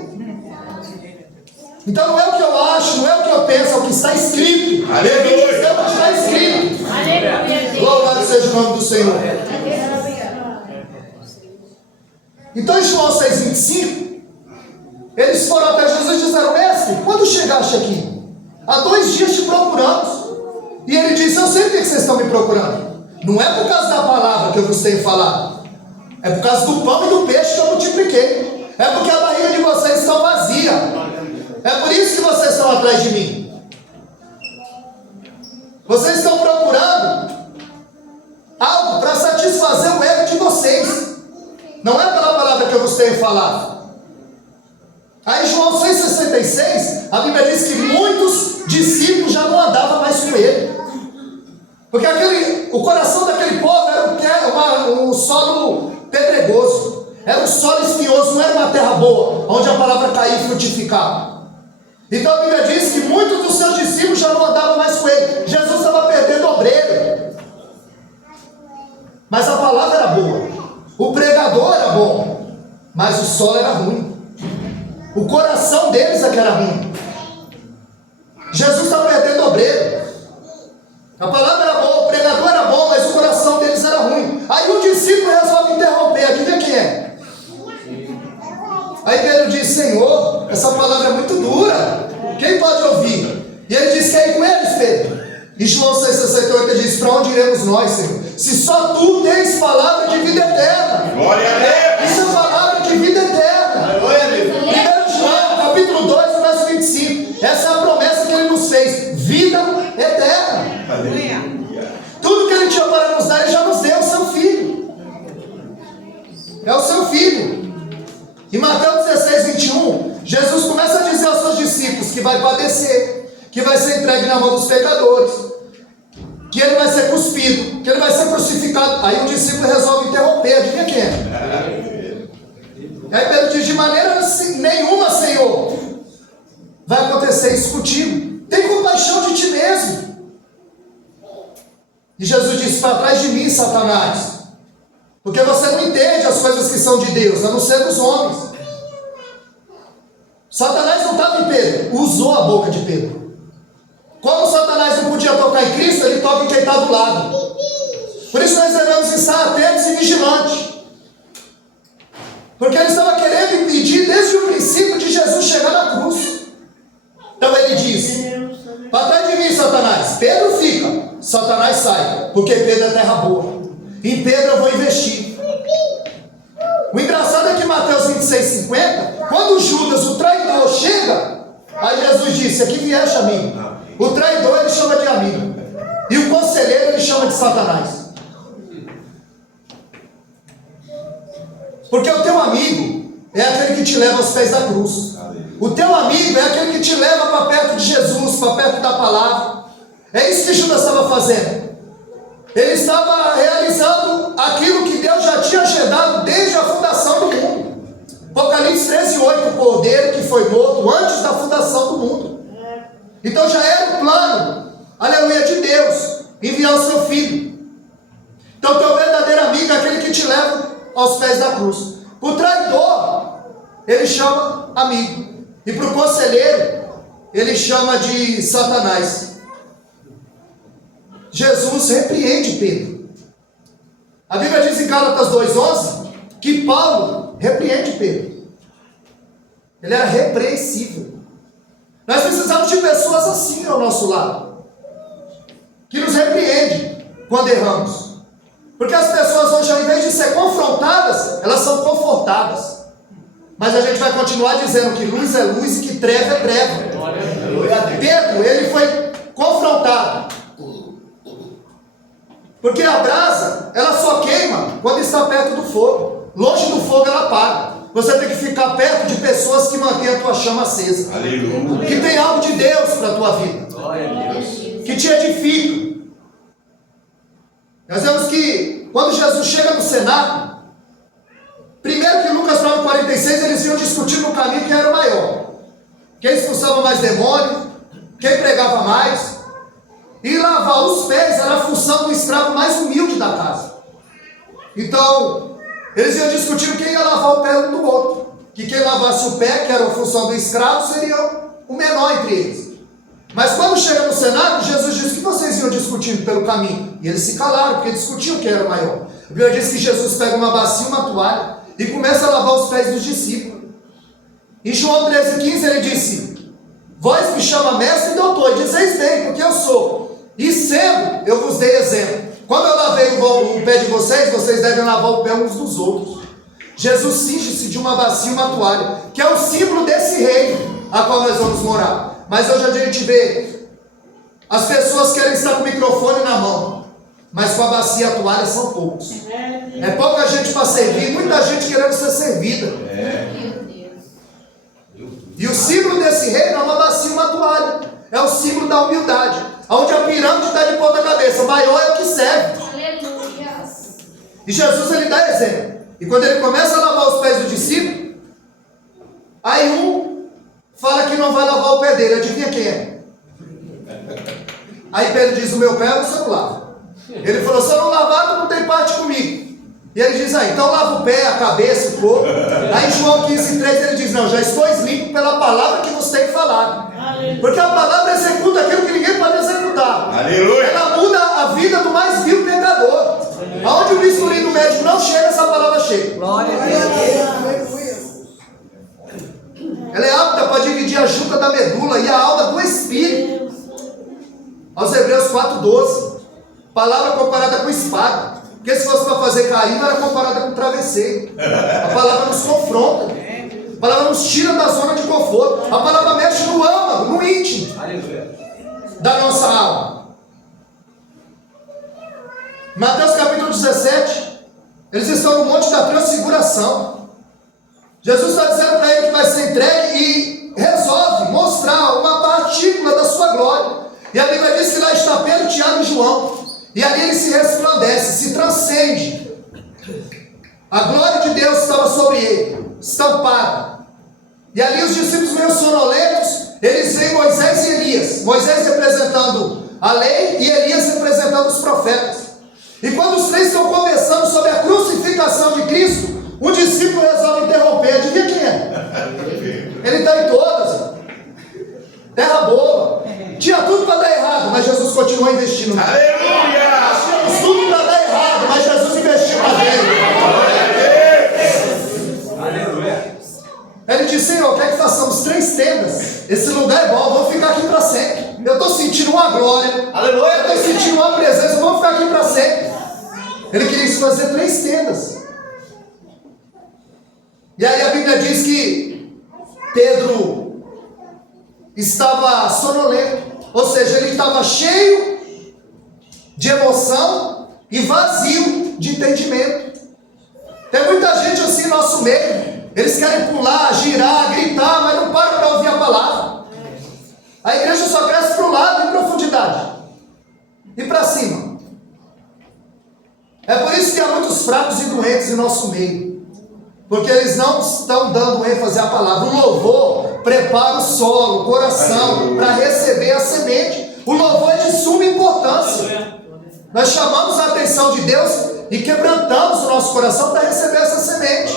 Então não é o que eu acho, não é o que eu penso, é o que está escrito. Aleluia. É o que está escrito. Louvado seja o nome do Senhor. Então em João 6,25, eles foram até Jesus e disseram: mestre, quando chegaste aqui? Há 2 dias te procuramos. E ele disse: eu sei o que vocês estão me procurando. Não é por causa da palavra que eu vos tenho falado, é por causa do pão e do peixe que eu multipliquei. É porque a barriga de vocês está vazia. É por isso que vocês estão atrás de mim. Vocês estão procurando algo para satisfazer o ego de vocês. Não é pela palavra que eu vos tenho falado. Aí João 6,66, a Bíblia diz que muitos discípulos já não andavam mais com ele. Porque o coração daquele povo era um solo pedregoso, era um solo espinhoso, não era uma terra boa, onde a palavra caía e frutificava. Então a Bíblia diz que muitos dos seus discípulos já não andavam mais com ele. Jesus estava perdendo obreiro. Mas a palavra era boa, o pregador era bom, mas o solo era ruim. O coração deles é que era ruim. Jesus está perdendo obreiro. A palavra era boa, o pregador era bom, mas o coração deles era ruim. Aí o discípulo resolve interromper. Aqui vê quem é. Aí Pedro diz: Senhor, essa palavra é muito dura, quem pode ouvir? E ele diz: quer ir com eles, Pedro? E João 6,68 ele diz: para onde iremos nós, Senhor? Se só tu tens palavra de vida eterna. Glória a Deus. Isso é palavra de vida eterna. Glória a Deus. 1 João, capítulo 2, verso 25. Essa é a promessa que ele nos fez: vida eterna. Aleluia. Tudo que ele tinha para nos dar, ele já nos deu, o seu filho. É o seu filho. Em Mateus 16, 21, Jesus começa a dizer aos seus discípulos que vai padecer, que vai ser entregue na mão dos pecadores, que ele vai ser cuspido, que ele vai ser crucificado. Aí o discípulo resolve interromper, adivinha quem é? Aí Pedro diz: de maneira nenhuma, Senhor, vai acontecer isso contigo. Tem compaixão de ti mesmo. E Jesus disse: para trás de mim, Satanás, porque você não entende as coisas que são de Deus, a não ser dos homens. Satanás não estava em Pedro, usou a boca de Pedro. Como Satanás não podia tocar em Cristo, ele toca em quem está do lado. Por isso nós devemos estar atentos e vigilantes, porque ele estava querendo impedir desde o princípio de Jesus chegar na cruz. Então ele diz: para trás de mim, Satanás. Pedro fica, Satanás sai, porque Pedro é terra boa. Em Pedro eu vou investir. O engraçado é que Mateus 26,50, quando Judas, o traidor, chega, aí Jesus disse: aqui vieste amigo. O traidor ele chama de amigo, e o conselheiro ele chama de Satanás. Porque o teu amigo é aquele que te leva aos pés da cruz. O teu amigo é aquele que te leva para perto de Jesus, para perto da palavra. É isso que Judas estava fazendo. Ele estava realizando aquilo que Deus já tinha agendado desde a fundação do mundo. Apocalipse 13,8, o cordeiro que foi morto antes da fundação do mundo. Então já era o plano, aleluia, de Deus enviar o seu filho. Então teu verdadeiro amigo é aquele que te leva aos pés da cruz. O traidor ele chama amigo, e para o conselheiro ele chama de Satanás. Jesus repreende Pedro. A Bíblia diz em Gálatas 2,11 que Paulo repreende Pedro. Ele era repreensível. Nós precisamos de pessoas assim ao nosso lado, que nos repreendem quando erramos. Porque as pessoas hoje, ao invés de ser confrontadas, elas são confortadas. Mas a gente vai continuar dizendo que luz é luz e que treva é treva. Pedro, ele foi confrontado. Porque a brasa, ela só queima quando está perto do fogo. Longe do fogo ela apaga. Você tem que ficar perto de pessoas que mantêm a tua chama acesa. Aleluia. Que tem algo de Deus para a tua vida. Que te edifica. Nós vemos que quando Jesus chega no cenáculo, primeiro que Lucas 9,46, eles iam discutir no caminho quem era o maior. Quem expulsava mais demônio, quem pregava mais. E lavar os pés era a função do escravo mais humilde da casa. Então, eles iam discutir quem ia lavar o pé um do outro. Que quem lavasse o pé, que era a função do escravo, seria o menor entre eles. Mas quando chega no cenáculo, Jesus disse que vocês iam discutindo pelo caminho. E eles se calaram, porque discutiam quem era o maior. A Bíblia diz que Jesus pega uma bacia, uma toalha, e começa a lavar os pés dos discípulos. Em João 13,15 ele disse: vós me chama mestre e doutor, e dizeis bem, porque eu sou. E sendo, eu vos dei exemplo. Quando eu lavei o pé de vocês, vocês devem lavar o pé uns dos outros. Jesus cinge-se de uma bacia e uma toalha, que é o símbolo desse reino a qual nós vamos morar. Mas hoje a gente vê, as pessoas querem estar com o microfone na mão, mas com a bacia e a toalha são poucos. É pouca gente para servir, muita gente querendo ser servida. E o símbolo desse reino é uma bacia e uma toalha. É o símbolo da humildade, onde a pirâmide está de ponta cabeça. O maior é o que serve. Aleluia. E Jesus ele dá exemplo. E quando ele começa a lavar os pés do discípulo, aí um fala que não vai lavar o pé dele. Adivinha quem é? Aí Pedro diz: o meu pé você não lava. Ele falou: se eu não lavar, tu não tem parte comigo. E ele diz: então lava o pé, a cabeça, o corpo. Aí em João 15,3 ele diz: não, já estou limpo pela palavra que vos tenho falado. Porque a palavra executa aquilo que ninguém pode executar. Aleluia. Ela muda a vida do mais vil pecador. Aonde o bisturi do médico não chega, essa palavra chega. Glória a Deus. Ela é apta para dividir a junta da medula e a alma do espírito. Aos Hebreus 4:12. Palavra comparada com espada. Porque se fosse para fazer cair, não era comparada com travesseiro. A palavra nos confronta. A palavra nos tira da zona de conforto. A palavra mexe no âmago, no íntimo da nossa alma. Mateus capítulo 17. Eles estão no monte da transfiguração. Jesus está dizendo para ele que vai ser entregue e resolve mostrar uma partícula da sua glória. E a Bíblia diz que lá está Pedro, Tiago e João. E ali ele se resplandece, se transcende. A glória de Deus estava sobre ele, estampada. E ali os discípulos meio sonolentos, eles veem Moisés e Elias. Moisés representando a lei e Elias representando os profetas. E quando os três estão conversando sobre a crucificação de Cristo, um discípulo resolve interromper. Adivinha quem é? Ele está em todas. Terra boa. Tinha tudo para dar errado, mas Jesus continuou investindo. Aleluia! Tinha tudo para dar errado, mas Jesus investiu para dentro. Aleluia! Ele disse: Senhor, quer que façamos 3 tendas? Esse lugar é bom, vamos ficar aqui para sempre. Eu estou sentindo uma glória. Aleluia! Eu estou sentindo uma presença, vamos ficar aqui para sempre. Ele queria fazer 3 tendas. E aí a Bíblia diz que Pedro estava sonolento, ou seja, ele estava cheio de emoção e vazio de entendimento. Tem muita gente assim no nosso meio, eles querem pular, girar, gritar, mas não param para ouvir a palavra. A igreja só cresce para o lado em profundidade e para cima. É por isso que há muitos fracos e doentes em nosso meio, porque eles não estão dando ênfase à palavra. O louvor prepara o solo, o coração, para receber a semente. O louvor é de suma importância. Nós chamamos a atenção de Deus e quebrantamos o nosso coração para receber essa semente.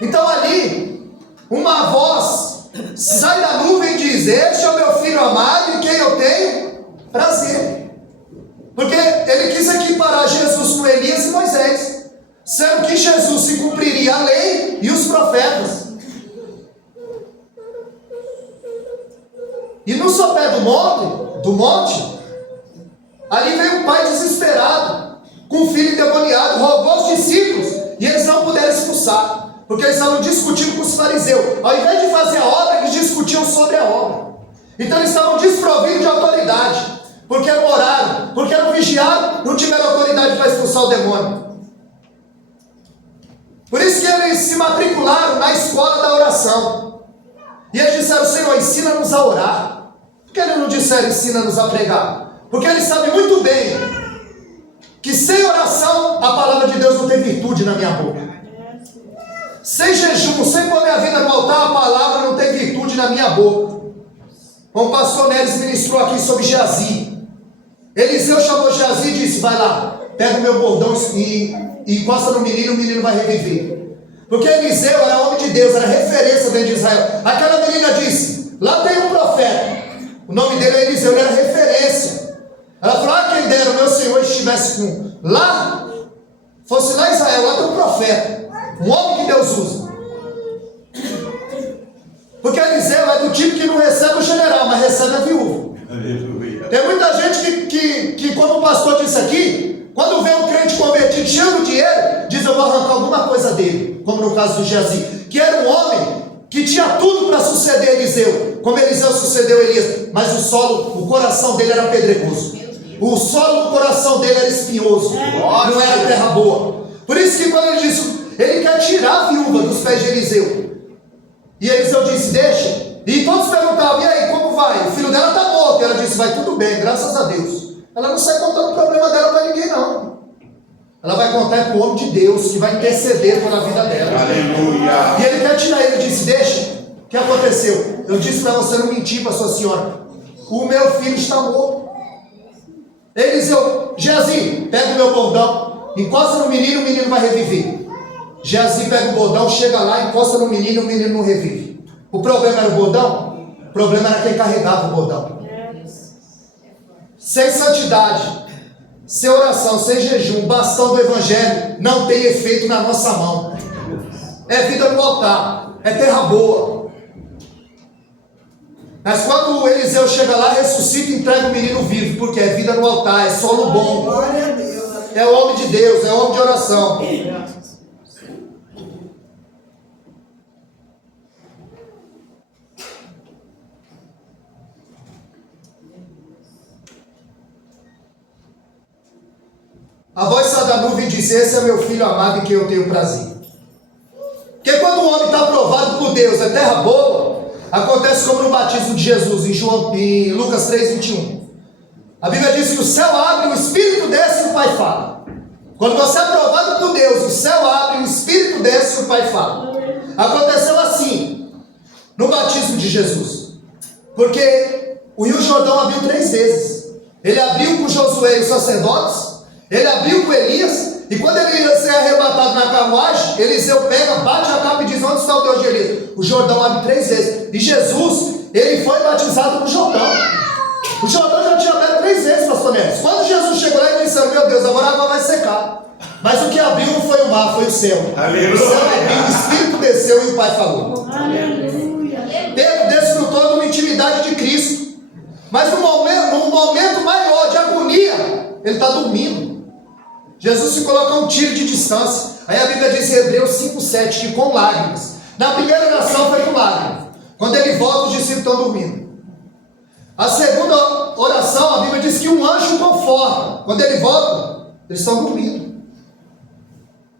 Então ali, uma voz sai da nuvem e diz: este é o meu filho amado em quem eu tenho prazer. Porque ele quis equiparar Jesus com Elias e Moisés, sendo que Jesus se cumpriria a lei e os profetas. E no sopé do monte, ali veio um pai desesperado, com um filho endemoniado, rogou os discípulos, e eles não puderam expulsar, porque eles estavam discutindo com os fariseus. Ao invés de fazer a obra, eles discutiam sobre a obra. Então eles estavam desprovidos de autoridade, porque não oraram, porque não vigiaram, não tiveram autoridade para expulsar o demônio. Por isso que eles se matricularam na escola da oração. E eles disseram: Senhor, ensina-nos a orar. Por que eles não disseram: ensina-nos a pregar? Porque eles sabem muito bem que sem oração a palavra de Deus não tem virtude na minha boca. Sem jejum, sem pôr minha vida no altar, a palavra não tem virtude na minha boca. Como o pastor Neres ministrou aqui sobre Geazi. Eliseu chamou Geazi e disse: vai lá, pega o meu bordão e encosta no menino, o menino vai reviver. Porque Eliseu era homem de Deus, era referência dentro de Israel. Aquela menina disse: lá tem um profeta, o nome dele é Eliseu, ele era referência. Ela falou: ah, quem dera o meu Senhor estivesse com lá, fosse lá em Israel, lá tem um profeta, um homem que Deus usa. Porque Eliseu é do tipo que não recebe o general, mas recebe a viúva. Aleluia. Tem muita gente que como o pastor disse aqui, quando vê um crente convertido cheio de dinheiro, diz: eu vou arrancar alguma coisa dele, como no caso do Geazi, que era um homem que tinha tudo para suceder Eliseu, como Eliseu sucedeu Elias, mas o coração dele era pedregoso, o solo do coração dele era espinhoso, não era terra boa. Por isso que quando ele disse, ele quer tirar a viúva dos pés de Eliseu, e Eliseu disse: deixa. E todos perguntavam: e aí, como vai? O filho dela está morto. E ela disse: vai tudo bem, graças a Deus. Ela não sai contando o problema dela para ninguém, não. Ela vai contar para o homem de Deus, que vai interceder pela vida dela. Aleluia. E ele quer tirar ele. Disse: deixa. O que aconteceu? Eu disse para você não mentir para sua senhora. O meu filho está morto. Eliseu: Geazi, pega o meu bordão, encosta no menino, o menino vai reviver. Geazi pega o bordão, chega lá, encosta no menino, o menino não revive. O problema era o bordão? O problema era quem carregava o bordão. Sem santidade, sem oração, sem jejum, o bastão do evangelho não tem efeito na nossa mão. É vida no altar, é terra boa. Mas quando Eliseu chega lá, ressuscita e entrega o menino vivo, porque é vida no altar, é solo bom. Glória a Deus. É o homem de Deus, é o homem de oração. A voz sai da nuvem e diz: esse é meu filho amado em quem eu tenho prazer. Porque quando o homem está aprovado por Deus, é terra boa, acontece como no batismo de Jesus, em Lucas 3:21. A Bíblia diz que o céu abre, o Espírito desce e o Pai fala. Quando você é aprovado por Deus, o céu abre, o Espírito desce e o Pai fala. Aconteceu assim, no batismo de Jesus. Porque o Rio Jordão abriu 3 vezes. Ele abriu com Josué e os sacerdotes, ele abriu com Elias, e quando ele ia ser arrebatado na carruagem, Eliseu pega, bate a capa e diz: onde está o Deus de Elias? O Jordão abre 3 vezes. E Jesus, ele foi batizado no Jordão. O Jordão já tinha aberto 3 vezes, pastor Neves. Quando Jesus chegou lá e disse: meu Deus, agora a água vai secar. Mas o que abriu não foi o mar, foi o céu. Aleluia. O céu abriu, o Espírito desceu e o Pai falou. Aleluia. Pedro desfrutou de uma intimidade de Cristo. Mas num momento maior de agonia, ele está dormindo. Jesus se coloca a um tiro de distância. Aí a Bíblia diz em Hebreus 5:7 que com lágrimas. Na primeira oração foi com lágrimas. Quando ele volta, os discípulos estão dormindo. A segunda oração, a Bíblia diz que um anjo conforta. Quando ele volta, eles estão dormindo.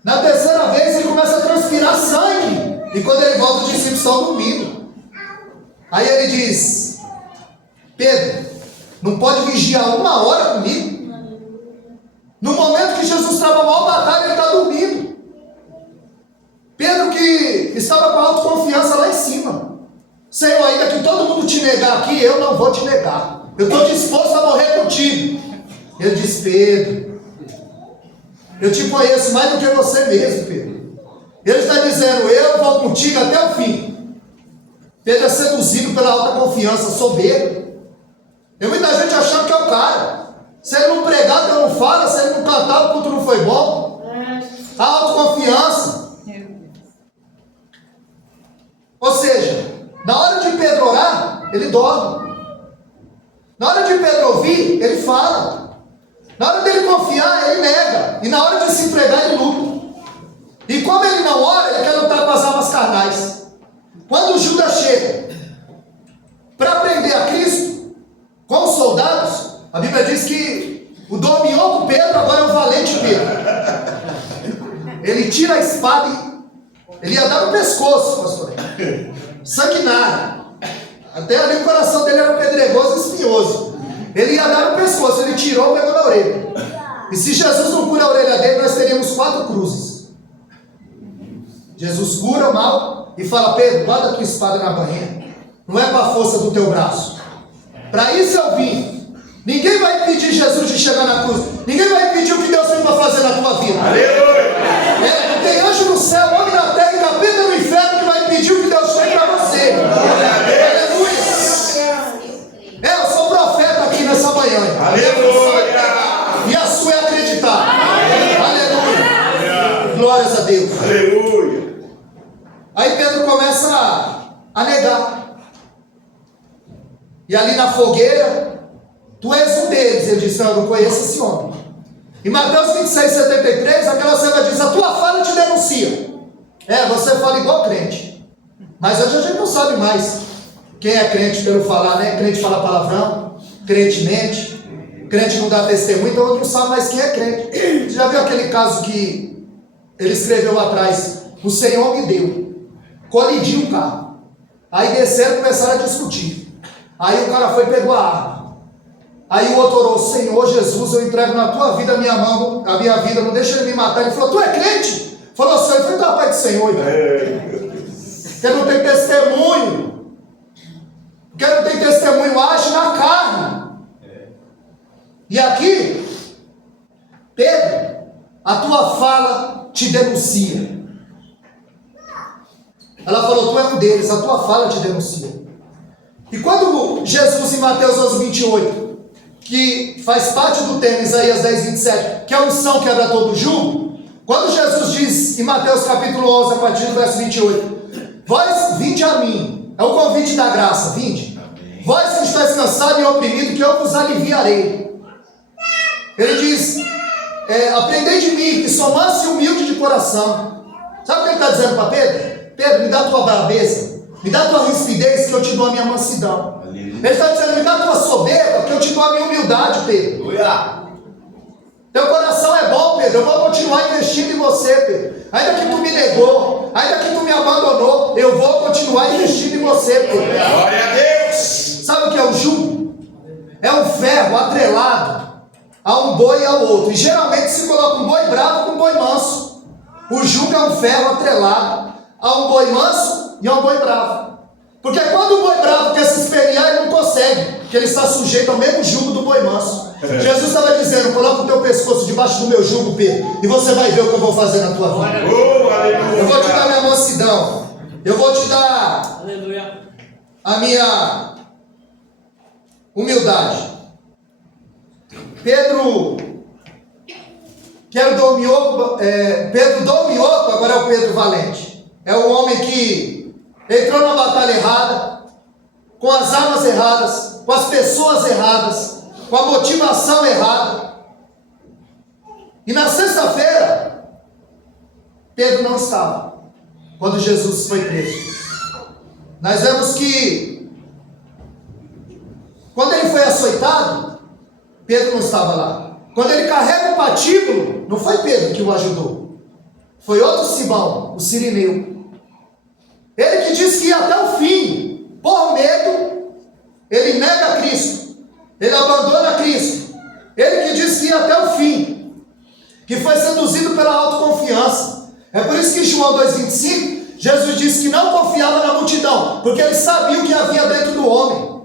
Na terceira vez, ele começa a transpirar sangue. E quando ele volta, os discípulos estão dormindo. Aí ele diz: Pedro, não pode vigiar 1 hora comigo? No momento que Jesus estava mal batalha, ele está dormindo. Pedro, que estava com a autoconfiança lá em cima: Senhor, ainda que todo mundo te negar aqui, eu não vou te negar. Eu estou disposto a morrer contigo. Ele diz: Pedro, eu te conheço mais do que você mesmo, Pedro. Ele está dizendo: eu vou contigo até o fim. Pedro é seduzido pela alta confiança, soberbo. Tem muita gente achando que é o cara. Se ele não pregar, Deus não fala. Se ele não cantar, o culto não foi bom. A autoconfiança. Ou seja, na hora de Pedro orar, ele dorme. Na hora de Pedro ouvir, ele fala. Na hora dele confiar, ele nega. E na hora de se entregar, ele luta. E como ele não ora, ele quer lutar com as armas carnais. Quando Judas chega para prender a Cristo com os soldados, a Bíblia diz que o dorminhoco Pedro agora é o valente Pedro. Ele tira a espada e ele ia dar no pescoço, pastor. Sanguinário. Até ali o coração dele era pedregoso e espinhoso. Ele ia dar no pescoço, ele tirou e pegou na orelha. E se Jesus não cura a orelha dele, nós teríamos 4 cruzes. Jesus cura o mal e fala: Pedro, guarda a tua espada na banheira. Não é para a força do teu braço. Para isso eu vim. Ninguém vai impedir Jesus de chegar na cruz. Ninguém vai impedir o que Deus tem para fazer na tua vida. Aleluia. Não tem anjo no céu, homem na terra e capeta no inferno que vai impedir o que Deus tem para você. Aleluia. Eu sou profeta aqui nessa manhã. Aleluia. E a sua é acreditar. Aleluia. Glórias a Deus. Aleluia. Aí Pedro começa a negar. E ali na fogueira, tu és um deles. Ele disse: não, eu não conheço esse homem. Em Mateus 26:73, aquela cena diz: a tua fala te denuncia. Você fala igual crente. Mas hoje a gente não sabe mais quem é crente pelo falar, né? Crente fala palavrão, crente mente, crente não dá testemunho, então outro não sabe mais quem é crente. Você já viu aquele caso que ele escreveu lá atrás? O Senhor me deu. Colidiu um carro. Aí desceram e começaram a discutir. Aí o cara foi e pegou a arma. Aí o outro orou: Senhor Jesus, eu entrego na tua vida a minha mão, a minha vida, não deixa ele me matar. Ele falou: tu é crente? Falou: Senhor, eu falei: tá, pai do Senhor, porque não tem testemunho. Porque não tem testemunho, age na carne. E aqui, Pedro, a tua fala te denuncia. Ela falou: tu é um deles, a tua fala te denuncia. E quando Jesus, em Mateus 11:28, que faz parte do tema Isaías 10:27, que a unção quebra todo jugo, quando Jesus diz em Mateus capítulo 11, a partir do verso 28, vós vinde a mim, é o convite da graça, vinde. vós que estáis cansados e oprimidos, que eu vos aliviarei. Ele diz, aprendei de mim, que sou manso e humilde de coração. Sabe o que ele está dizendo para Pedro? Pedro, me dá a tua braveza, me dá a tua rispidez, que eu te dou a minha mansidão. Ele está dizendo, me dá a tua soberba, que eu te dou a minha humildade, Pedro. Teu coração é bom, Pedro, eu vou continuar investindo em você, Pedro. Ainda que tu me negou, ainda que tu me abandonou, eu vou continuar investindo em você, Pedro. Glória a Deus. Sabe o que é o jugo? É um ferro atrelado a um boi e ao outro. E geralmente se coloca um boi bravo com um boi manso. O jugo é um ferro atrelado a um boi manso e a um boi bravo. Porque quando o boi bravo quer se espelhar, ele não consegue, porque ele está sujeito ao mesmo jugo do boi manso. Jesus estava dizendo, coloca o teu pescoço debaixo do meu jugo, Pedro, e você vai ver o que eu vou fazer na tua vida. Eu vou te dar minha mansidão, eu vou te dar a minha humildade. Pedro Domioco, agora é o Pedro Valente. É o homem que entrou na batalha errada, com as armas erradas, com as pessoas erradas, com a motivação errada. E na sexta-feira, Pedro não estava, quando Jesus foi preso. Nós vemos que, quando ele foi açoitado, Pedro não estava lá. Quando ele carrega o patíbulo, não foi Pedro que o ajudou, foi outro Simão, o Cirineu. Ele que disse que ia até o fim, por medo, ele nega Cristo, ele abandona Cristo. Ele que disse que ia até o fim, que foi seduzido pela autoconfiança. É por isso que em João 2,25, Jesus disse que não confiava na multidão, porque ele sabia o que havia dentro do homem.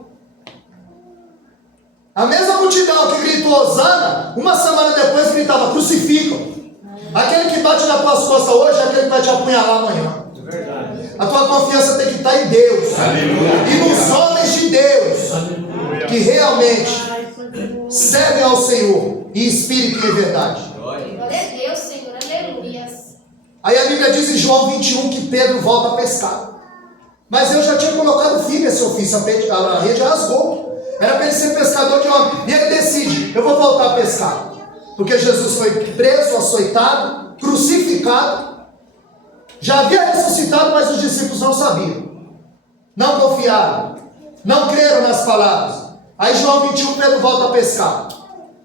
A mesma multidão que gritou Hosana, uma semana depois gritava, crucificam. Aquele que bate nas tuas costas hoje é aquele que vai te apunhalar amanhã. A tua confiança tem que estar em Deus. Aleluia. E nos homens de Deus. Aleluia. Que realmente servem ao Senhor em espírito e em verdade. Glória a Deus, Senhor. Aleluia. Aí a Bíblia diz em João 21 que Pedro volta a pescar. Mas eu já tinha colocado fim nesse ofício, a rede rasgou. Era para ele ser pescador de homem. E ele decide, eu vou voltar a pescar. Porque Jesus foi preso, açoitado, crucificado. Já havia ressuscitado, mas os discípulos não sabiam. Não confiaram. Não creram nas palavras. Aí João 21, Pedro volta a pescar.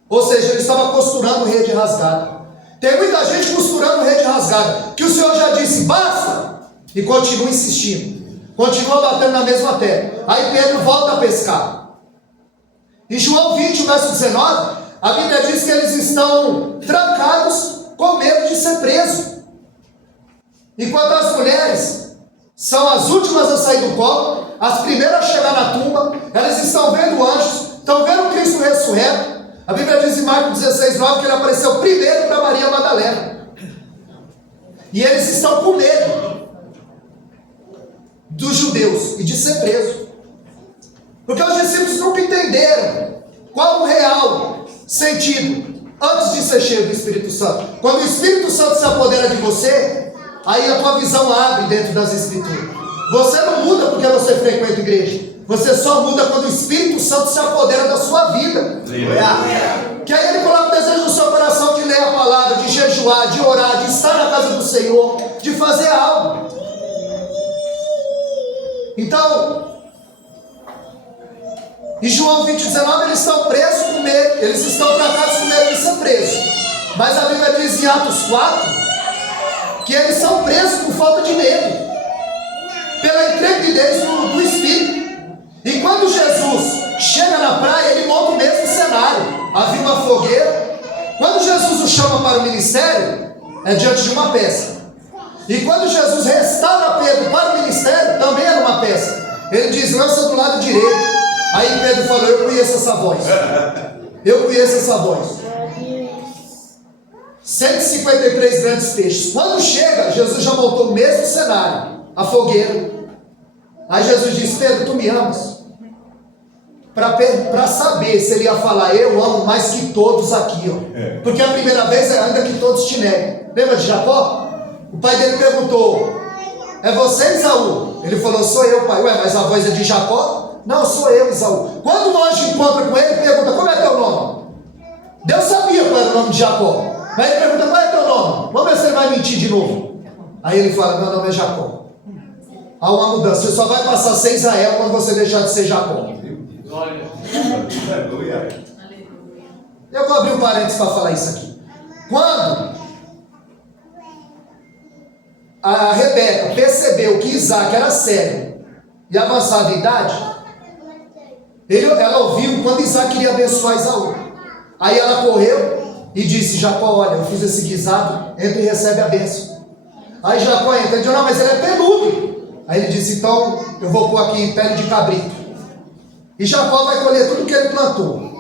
Ou seja, ele estava costurando rede rasgada. Tem muita gente costurando rede rasgada, que o Senhor já disse, basta! E continua insistindo. Continua batendo na mesma tecla. Aí Pedro volta a pescar. Em João 20, verso 19, a Bíblia diz que eles estão trancados com medo de ser presos. Enquanto as mulheres são as últimas a sair do colo, as primeiras a chegar na tumba, elas estão vendo anjos, estão vendo Cristo ressurreto. A Bíblia diz em Marcos 16, 9 que ele apareceu primeiro para Maria Madalena. E eles estão com medo dos judeus e de ser preso. Porque os discípulos nunca entenderam qual o real sentido antes de ser cheio do Espírito Santo. Quando o Espírito Santo se apodera de você, aí a tua visão abre dentro das Escrituras. Você não muda porque você frequenta a igreja. Você só muda quando o Espírito Santo se apodera da sua vida. Que aí ele coloca o desejo no seu coração de ler a palavra, de jejuar, de orar, de estar na casa do Senhor, de fazer algo. Então, em João 20, 19, eles estão presos com medo, eles estão trancados com medo de ser presos. Mas a Bíblia diz em Atos 4 que eles são presos por falta de medo, pela intrepidez do Espírito. E quando Jesus chega na praia, ele monta o mesmo cenário. Havia uma fogueira. Quando Jesus o chama para o ministério, é diante de uma peça. E quando Jesus restaura Pedro para o ministério, também era uma peça. Ele diz, lança do lado direito. Aí Pedro falou, eu conheço essa voz. Eu conheço essa voz. 153 grandes peixes. Quando chega, Jesus já montou o mesmo cenário, a fogueira. Aí Jesus disse, Pedro, tu me amas? Para saber se ele ia falar, eu amo mais que todos aqui, ó. Porque a primeira vez é ainda que todos te neguem. Lembra de Jacó? O pai dele perguntou, é você, Esaú? Ele falou, sou eu, pai. Ué, mas a voz é de Jacó? Não, sou eu, Esaú. Quando o anjo encontra com ele, pergunta, como é teu nome? Deus sabia qual era o nome de Jacó. Mas ele pergunta, qual é teu nome? Vamos ver se ele vai mentir de novo. Aí ele fala, meu nome é Jacó. Há uma mudança, você só vai passar a ser Israel quando você deixar de ser Jacó. Eu vou abrir um parênteses para falar isso aqui. Quando a Rebeca percebeu que Isaac era cego e avançado em idade, ela ouviu quando Isaac queria abençoar Esaú. Aí ela correu e disse, Jacó, olha, eu fiz esse guisado, entra e recebe a bênção. Aí Jacó entra e diz, não, mas ele é peludo. Aí ele disse, então eu vou pôr aqui pele de cabrito. E Jacó vai colher tudo que ele plantou.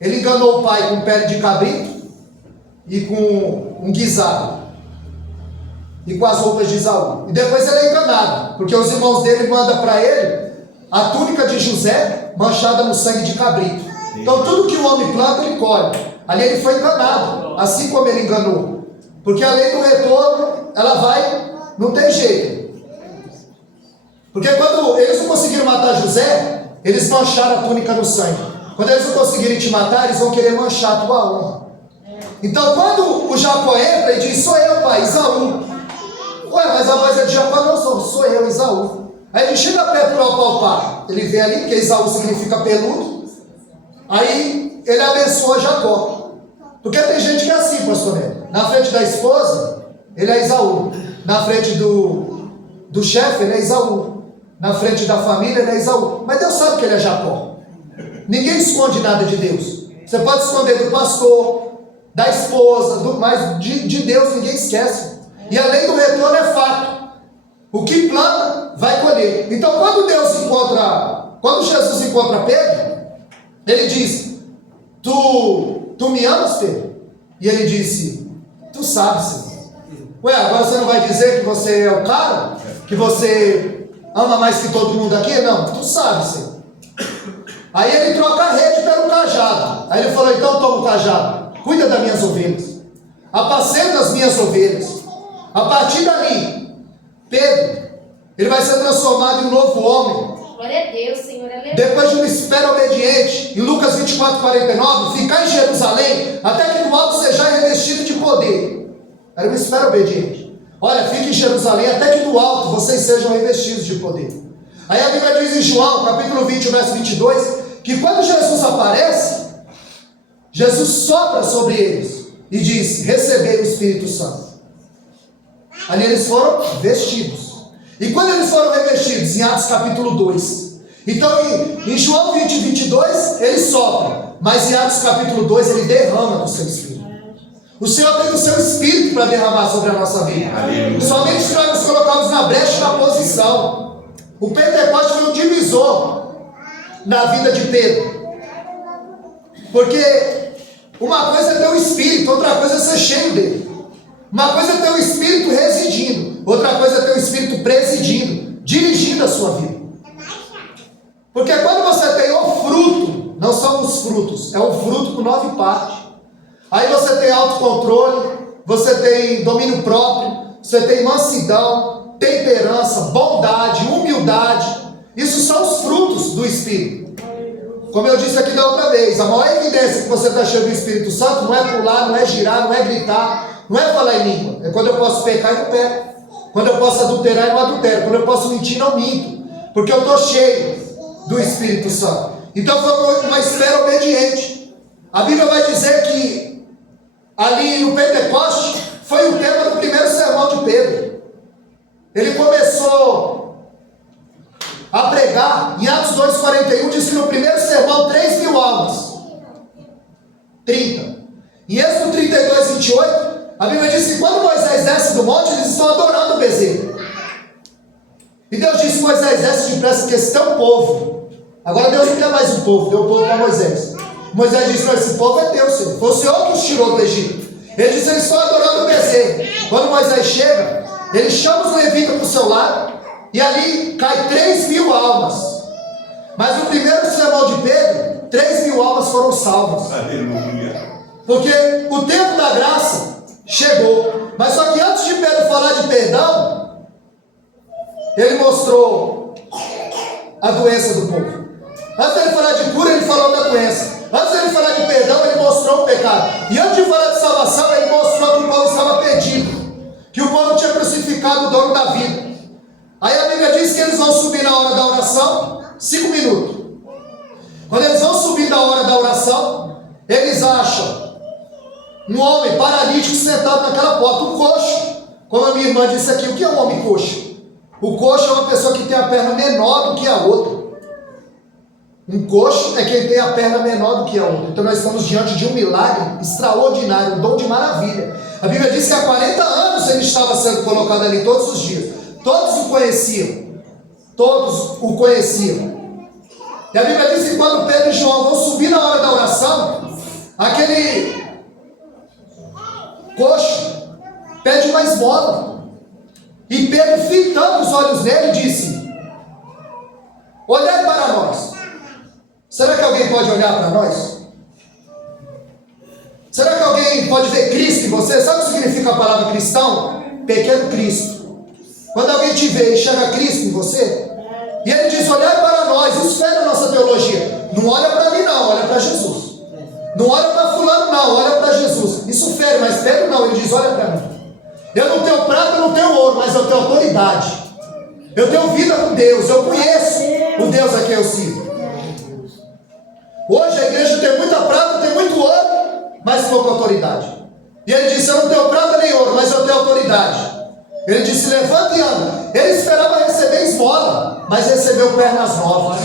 Ele enganou o pai com pele de cabrito e com um guisado. E com as roupas de Esaú. E depois ele é enganado, porque os irmãos dele mandam para ele a túnica de José manchada no sangue de cabrito. Então tudo que o homem planta, ele colhe. Ali ele foi enganado, assim como ele enganou. Porque a lei do retorno, ela vai, não tem jeito. Porque quando eles não conseguiram matar José, eles mancharam a túnica no sangue. Quando eles não conseguirem te matar, eles vão querer manchar a tua honra. Então quando o Jacó entra e diz, sou eu, pai, Esaú. Ué, mas a voz é de Jacó, não, sou eu, Esaú. Aí ele chega perto para apalpar. Ele vê ali, porque Esaú significa peludo. Aí ele abençoa Jacó. Porque tem gente que é assim, pastor Neto. Na frente da esposa, ele é Esaú. Na frente do chefe, ele é Esaú. Na frente da família, ele é Esaú. Mas Deus sabe que ele é Jacó. Ninguém esconde nada de Deus. Você pode esconder do pastor, da esposa, mas de Deus ninguém esquece. E a lei do retorno é fato. O que planta, vai colher. Então quando Jesus encontra Pedro, ele diz, tu me amas, Pedro? E ele disse, tu sabes, Senhor. Ué, agora você não vai dizer que você é o cara? Que você ama mais que todo mundo aqui? Não, tu sabes, Senhor. Aí ele troca a rede pelo cajado. Aí ele falou, então toma o cajado, cuida das minhas ovelhas, apacenta as minhas ovelhas. A partir dali, Pedro, ele vai ser transformado em um novo homem. Glória a Deus, Senhor, aleluia. Depois de uma espera obediente, em Lucas 24:49, ficar em Jerusalém, até que do alto seja revestido de poder. Era uma espera obediente. Olha, fique em Jerusalém, até que do alto vocês sejam revestidos de poder. Aí a Bíblia diz em João, capítulo 20, verso 22, que quando Jesus aparece, Jesus sopra sobre eles e diz, recebei o Espírito Santo. Ali eles foram vestidos. E quando eles foram revestidos? Em Atos capítulo 2. Então em João 20, 22 ele sopra, mas em Atos capítulo 2 ele derrama do seu Espírito. O Senhor tem o seu Espírito para derramar sobre a nossa vida. Somente se nós nos colocarmos na brecha da posição. O Pentecostes foi um divisor na vida de Pedro. Porque uma coisa é ter o Espírito, outra coisa é ser cheio dele. Uma coisa é ter o Espírito residindo, outra coisa é ter o Espírito presidindo, dirigindo a sua vida. Porque quando você tem o fruto, não são os frutos, é um fruto com 9 partes. Aí você tem autocontrole, você tem domínio próprio, você tem mansidão, temperança, bondade, humildade. Isso são os frutos do Espírito. Como eu disse aqui da outra vez, a maior evidência que você está cheio do Espírito Santo não é pular, não é girar, não é gritar, não é falar em língua. É quando eu posso pecar e não peco. Quando eu posso adulterar e não adultero. Quando eu posso mentir e não minto. Porque eu estou cheio do Espírito Santo. Então foi uma espera obediente. A Bíblia vai dizer que ali no Pentecoste foi o tema do primeiro sermão de Pedro. Ele começou a pregar. Em Atos 2:41 diz que no primeiro sermão 3.000 almas. 30. Em Êxodo 32:28 a Bíblia diz que quando Moisés desce do monte, eles estão adorando o bezerro. E Deus disse, Moisés, desce depressa, que esse teu povo. Agora Deus não quer mais um povo, deu o povo para Moisés. Moisés disse, não, esse povo é teu, Senhor. Foi o Senhor que os tirou do Egito. Ele disse, eles estão adorando o bezerro. Quando Moisés chega, ele chama os levitas para o seu lado, e ali cai 3.000 almas. Mas no primeiro sermão de Pedro, 3.000 almas foram salvas. Aleluia. Porque o tempo da graça chegou. Mas só que antes de Pedro falar de perdão, ele mostrou a doença do povo. Antes dele falar de cura, ele falou da doença. Antes dele falar de perdão, ele mostrou o pecado. E antes de falar de salvação, ele mostrou que o povo estava perdido, que o povo tinha crucificado o dono da vida. Aí a Bíblia diz que eles vão subir na hora da oração, 5 minutos. Quando eles vão subir na hora da oração, eles acham um homem paralítico sentado naquela porta, um coxo. Como a minha irmã disse aqui, o que é um homem coxo? O coxo é uma pessoa que tem a perna menor do que a outra. Um coxo é quem tem a perna menor do que a outra. Então nós estamos diante de um milagre extraordinário, um dom de maravilha. A Bíblia diz que há 40 anos ele estava sendo colocado ali todos os dias. Todos o conheciam. Todos o conheciam. E a Bíblia diz que quando Pedro e João vão subir na hora da oração, aquele coxo pede uma esmola. E Pedro, fitando os olhos nele, disse: olhai para nós. Será que alguém pode olhar para nós? Será que alguém pode ver Cristo em você? Sabe o que significa a palavra cristão? Pequeno Cristo. Quando alguém te vê e enxerga Cristo em você, e ele diz: olhai para nós. Isso fere a nossa teologia. Não olha para mim não, olha para Jesus. Não olha para fulano não, olha para Jesus. Isso fere, mas Pedro não, ele diz: olha para mim. Eu não tenho prata, eu não tenho ouro, mas eu tenho autoridade. Eu tenho vida com Deus, eu conheço o Deus a quem eu sirvo. Hoje a igreja tem muita prata, tem muito ouro, mas pouca autoridade. E ele disse: eu não tenho prata nem ouro, mas eu tenho autoridade. Ele disse: levanta e anda. Ele esperava receber esmola, mas recebeu pernas novas.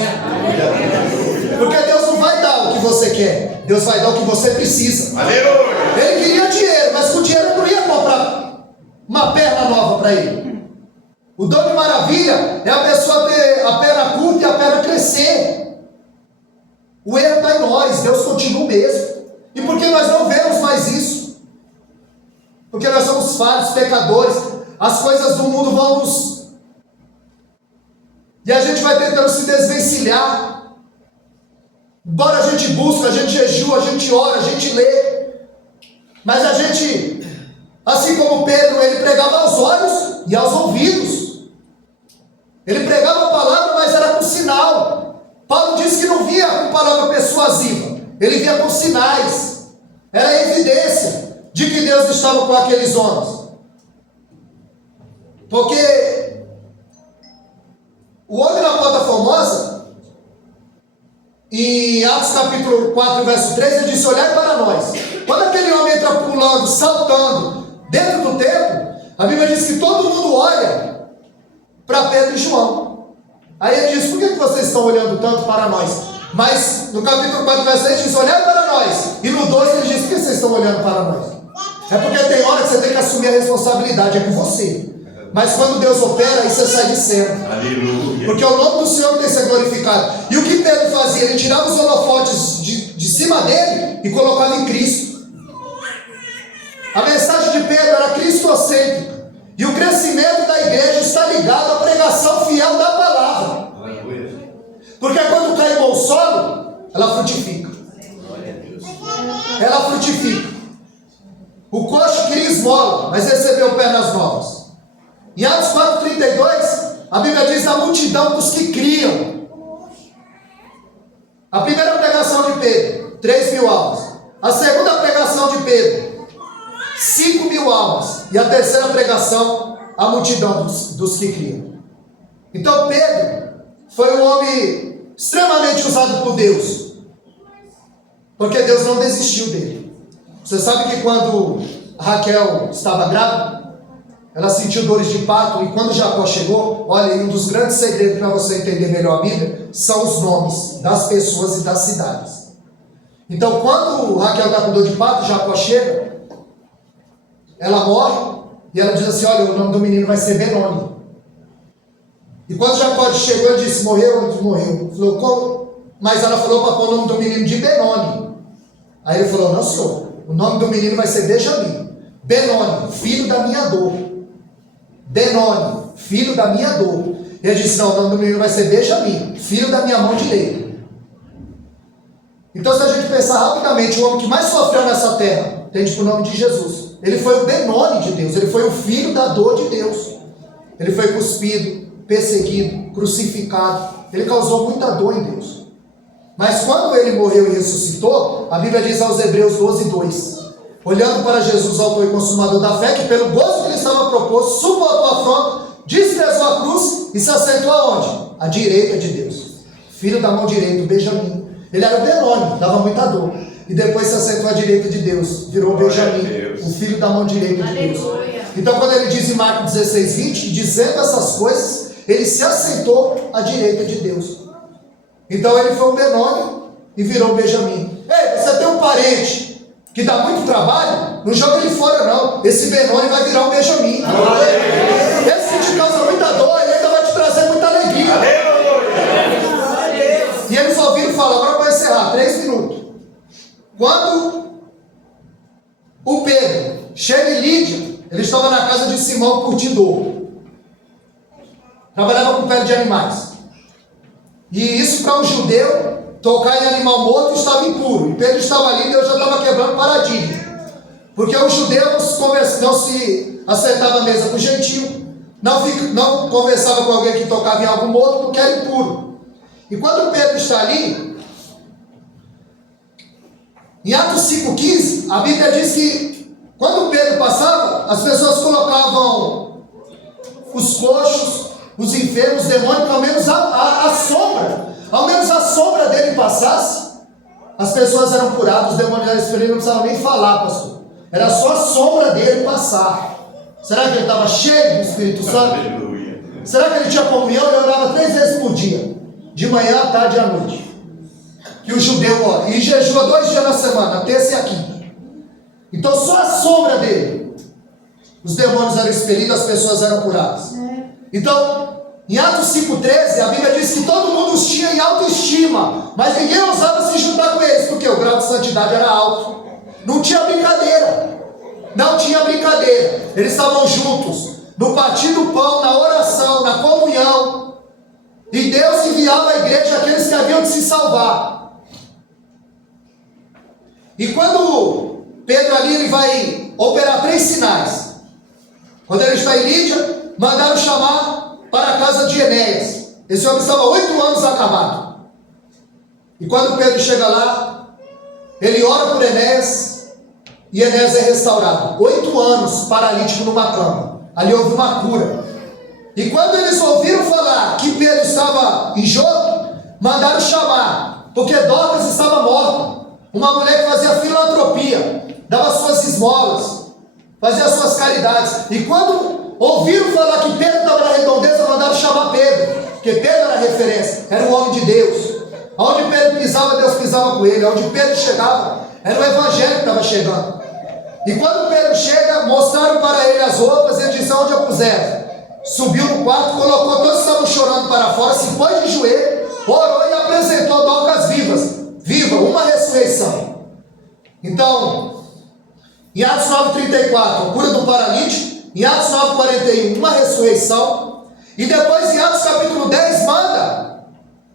Porque Deus não vai dar o que você quer, Deus vai dar o que você precisa. Aleluia. Ele queria dinheiro, mas com dinheiro não ia comprar uma perna nova para ele. O dom de maravilha é a pessoa ter a perna curta e a perna crescer. O erro está em nós, Deus continua o mesmo. E por que nós não vemos mais isso? Porque nós somos falhos, pecadores. As coisas do mundo vão nos... E a gente vai tentando se desvencilhar. Embora a gente busque, a gente jejua, a gente ora, a gente lê. Mas a gente, assim como Pedro, ele pregava aos olhos e aos ouvidos. Ele pregava a palavra, mas era com sinal. Paulo disse que não via com palavra persuasiva, ele via com sinais. Era evidência de que Deus estava com aqueles homens. Porque o homem na porta formosa, em Atos capítulo 4, verso 3, ele disse: olhai para nós. Quando aquele homem entra pulando, saltando dentro do templo, a Bíblia diz que todo mundo olha para Pedro e João. Aí ele diz: por que vocês estão olhando tanto para nós? Mas no capítulo 4, verso 6 diz: olhai para nós. E no 2 ele diz: por que vocês estão olhando para nós? É porque tem hora que você tem que assumir a responsabilidade, é com você. Mas quando Deus opera, aí você sai de cena. Aleluia. Porque o nome do Senhor tem que ser glorificado. E o que Pedro fazia? Ele tirava os holofotes de cima dele e colocava em Cristo. A mensagem de Pedro era cristocêntrica. E o crescimento da igreja está ligado à pregação fiel da palavra. Porque quando cai em bom solo, ela frutifica. Ela frutifica. O coxo queria esmola, mas recebeu pernas novas. Em Atos 4,32, a Bíblia diz: a multidão dos que criam. A primeira pregação de Pedro, 3.000 almas. A segunda pregação de Pedro, 5.000 almas. E a terceira pregação, a multidão dos que criam. Então Pedro foi um homem extremamente usado por Deus, porque Deus não desistiu dele. Você sabe que quando Raquel estava grávida, ela sentiu dores de parto, e quando Jacó chegou, olha, um dos grandes segredos para você entender melhor a Bíblia são os nomes das pessoas e das cidades. Então quando Raquel está com dor de parto, Jacó chega, ela morre, e ela diz assim: olha, o nome do menino vai ser Benoni. E quando Jacó chegou, ele disse: morreu? Ele disse: morreu. Falou: como? Mas ela falou para pôr o nome do menino de Benoni. Aí ele falou: não, senhor, o nome do menino vai ser Benjamim. Benoni, filho da minha dor. Benoni, filho da minha dor. Ele disse: não, o nome do menino vai ser Benjamim, filho da minha mão direita. Então, se a gente pensar rapidamente, o homem que mais sofreu nessa terra, tende por nome de Jesus. Ele foi o Benoni de Deus, ele foi o filho da dor de Deus. Ele foi cuspido, perseguido, crucificado. ele causou muita dor em Deus. Mas quando ele morreu e ressuscitou, a Bíblia diz aos Hebreus 12:2, olhando para Jesus, autor e consumador da fé, que pelo gozo que lhe estava proposto, suportou a afronta, desprezou a cruz e se assentou aonde? À direita de Deus. Filho da mão direita, o Benjamim. Ele era o Benoni, dava muita dor. E depois se assentou à direita de Deus, virou o Benjamim, o filho da mão direita de Deus. Então quando ele diz em Marcos 16:20, dizendo essas coisas, ele se assentou à direita de Deus. Então ele foi o Benoni e virou o Benjamim. Ei, você tem um parente que dá muito trabalho, não joga ele fora não. Esse Benoni vai virar um Benjamim. Esse que te causa muita dor, ele ainda vai te trazer muita alegria. E eles ouviram falar, agora para encerrar, 3 minutos. Quando o Pedro chega em Lídia, ele estava na casa de Simão Curtidor. Trabalhava com pele de animais. E isso para um judeu, tocar em animal morto estava impuro. E Pedro estava ali e Deus já estava quebrando paradigma. Porque o judeu não se acertava à mesa com o gentio, não conversava com alguém que tocava em algo morto porque era impuro. E quando Pedro está ali, em Atos 5,15, a Bíblia diz que quando Pedro passava, as pessoas colocavam os coxos, os enfermos, os demônios, ao menos a sombra dele passasse, as pessoas eram curadas, os demônios eram expelidos, não precisavam nem falar, pastor. Era só a sombra dele passar. Será que ele estava cheio do Espírito Santo? Aleluia. Será que ele tinha comunhão? Ele orava 3 vezes por dia, de manhã, à tarde e à noite. Que o judeu ora, e jejua 2 dias na semana, a terça e a quinta. Então só a sombra dele, os demônios eram expelidos, as pessoas eram curadas. Então, em Atos 5,13, a Bíblia diz que todo mundo os tinha em autoestima, mas ninguém ousava se juntar com eles, porque o grau de santidade era alto. Não tinha brincadeira. Não tinha brincadeira. Eles estavam juntos, no partir do pão, na oração, na comunhão. E Deus enviava à igreja aqueles que haviam de se salvar. E quando Pedro ali, ele vai operar 3 sinais. Quando ele está em Lídia, mandaram chamar para a casa de Enéas. Esse homem estava 8 anos acamado. E quando Pedro chega lá, ele ora por Enéas, e Enéas é restaurado. 8 anos paralítico numa cama. Ali houve uma cura. E quando eles ouviram falar que Pedro estava em jogo, mandaram chamar, porque Dorcas estava morta. Uma mulher que fazia filantropia, dava suas esmolas, fazia suas caridades. E quando ouviram falar que Pedro estava na redondeza, mandaram chamar Pedro, porque Pedro era referência, era um homem de Deus. Onde Pedro pisava, Deus pisava com ele. Onde Pedro chegava, era o evangelho que estava chegando. E quando Pedro chega, mostraram para ele as roupas, ele disse: onde a puseram? Subiu no quarto, colocou, todos estavam chorando para fora, se pôs de joelho, orou e apresentou Dorcas viva, uma ressurreição. Então, em Atos 9,34, a cura do paralítico. Em Atos 9,41, uma ressurreição. E depois em Atos capítulo 10,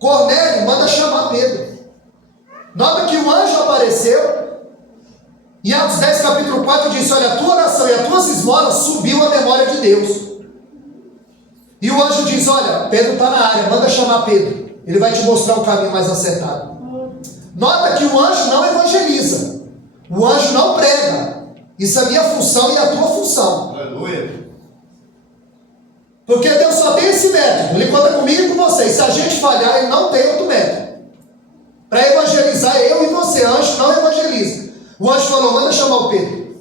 Cornélio manda chamar Pedro. Nota que o anjo apareceu. Em Atos 10, capítulo 4, diz: olha, a tua oração e as tuas esmolas subiu à memória de Deus. E o anjo diz: olha, Pedro está na área, manda chamar Pedro. Ele vai te mostrar o caminho mais acertado. Nota que o anjo não evangeliza. O anjo não prega. Isso é a minha função e a tua função. Aleluia. Porque Deus só tem esse método. Ele conta comigo e com você. E se a gente falhar, ele não tem outro método. Para evangelizar, eu e você, anjo não evangeliza. O anjo falou: manda chamar o Pedro.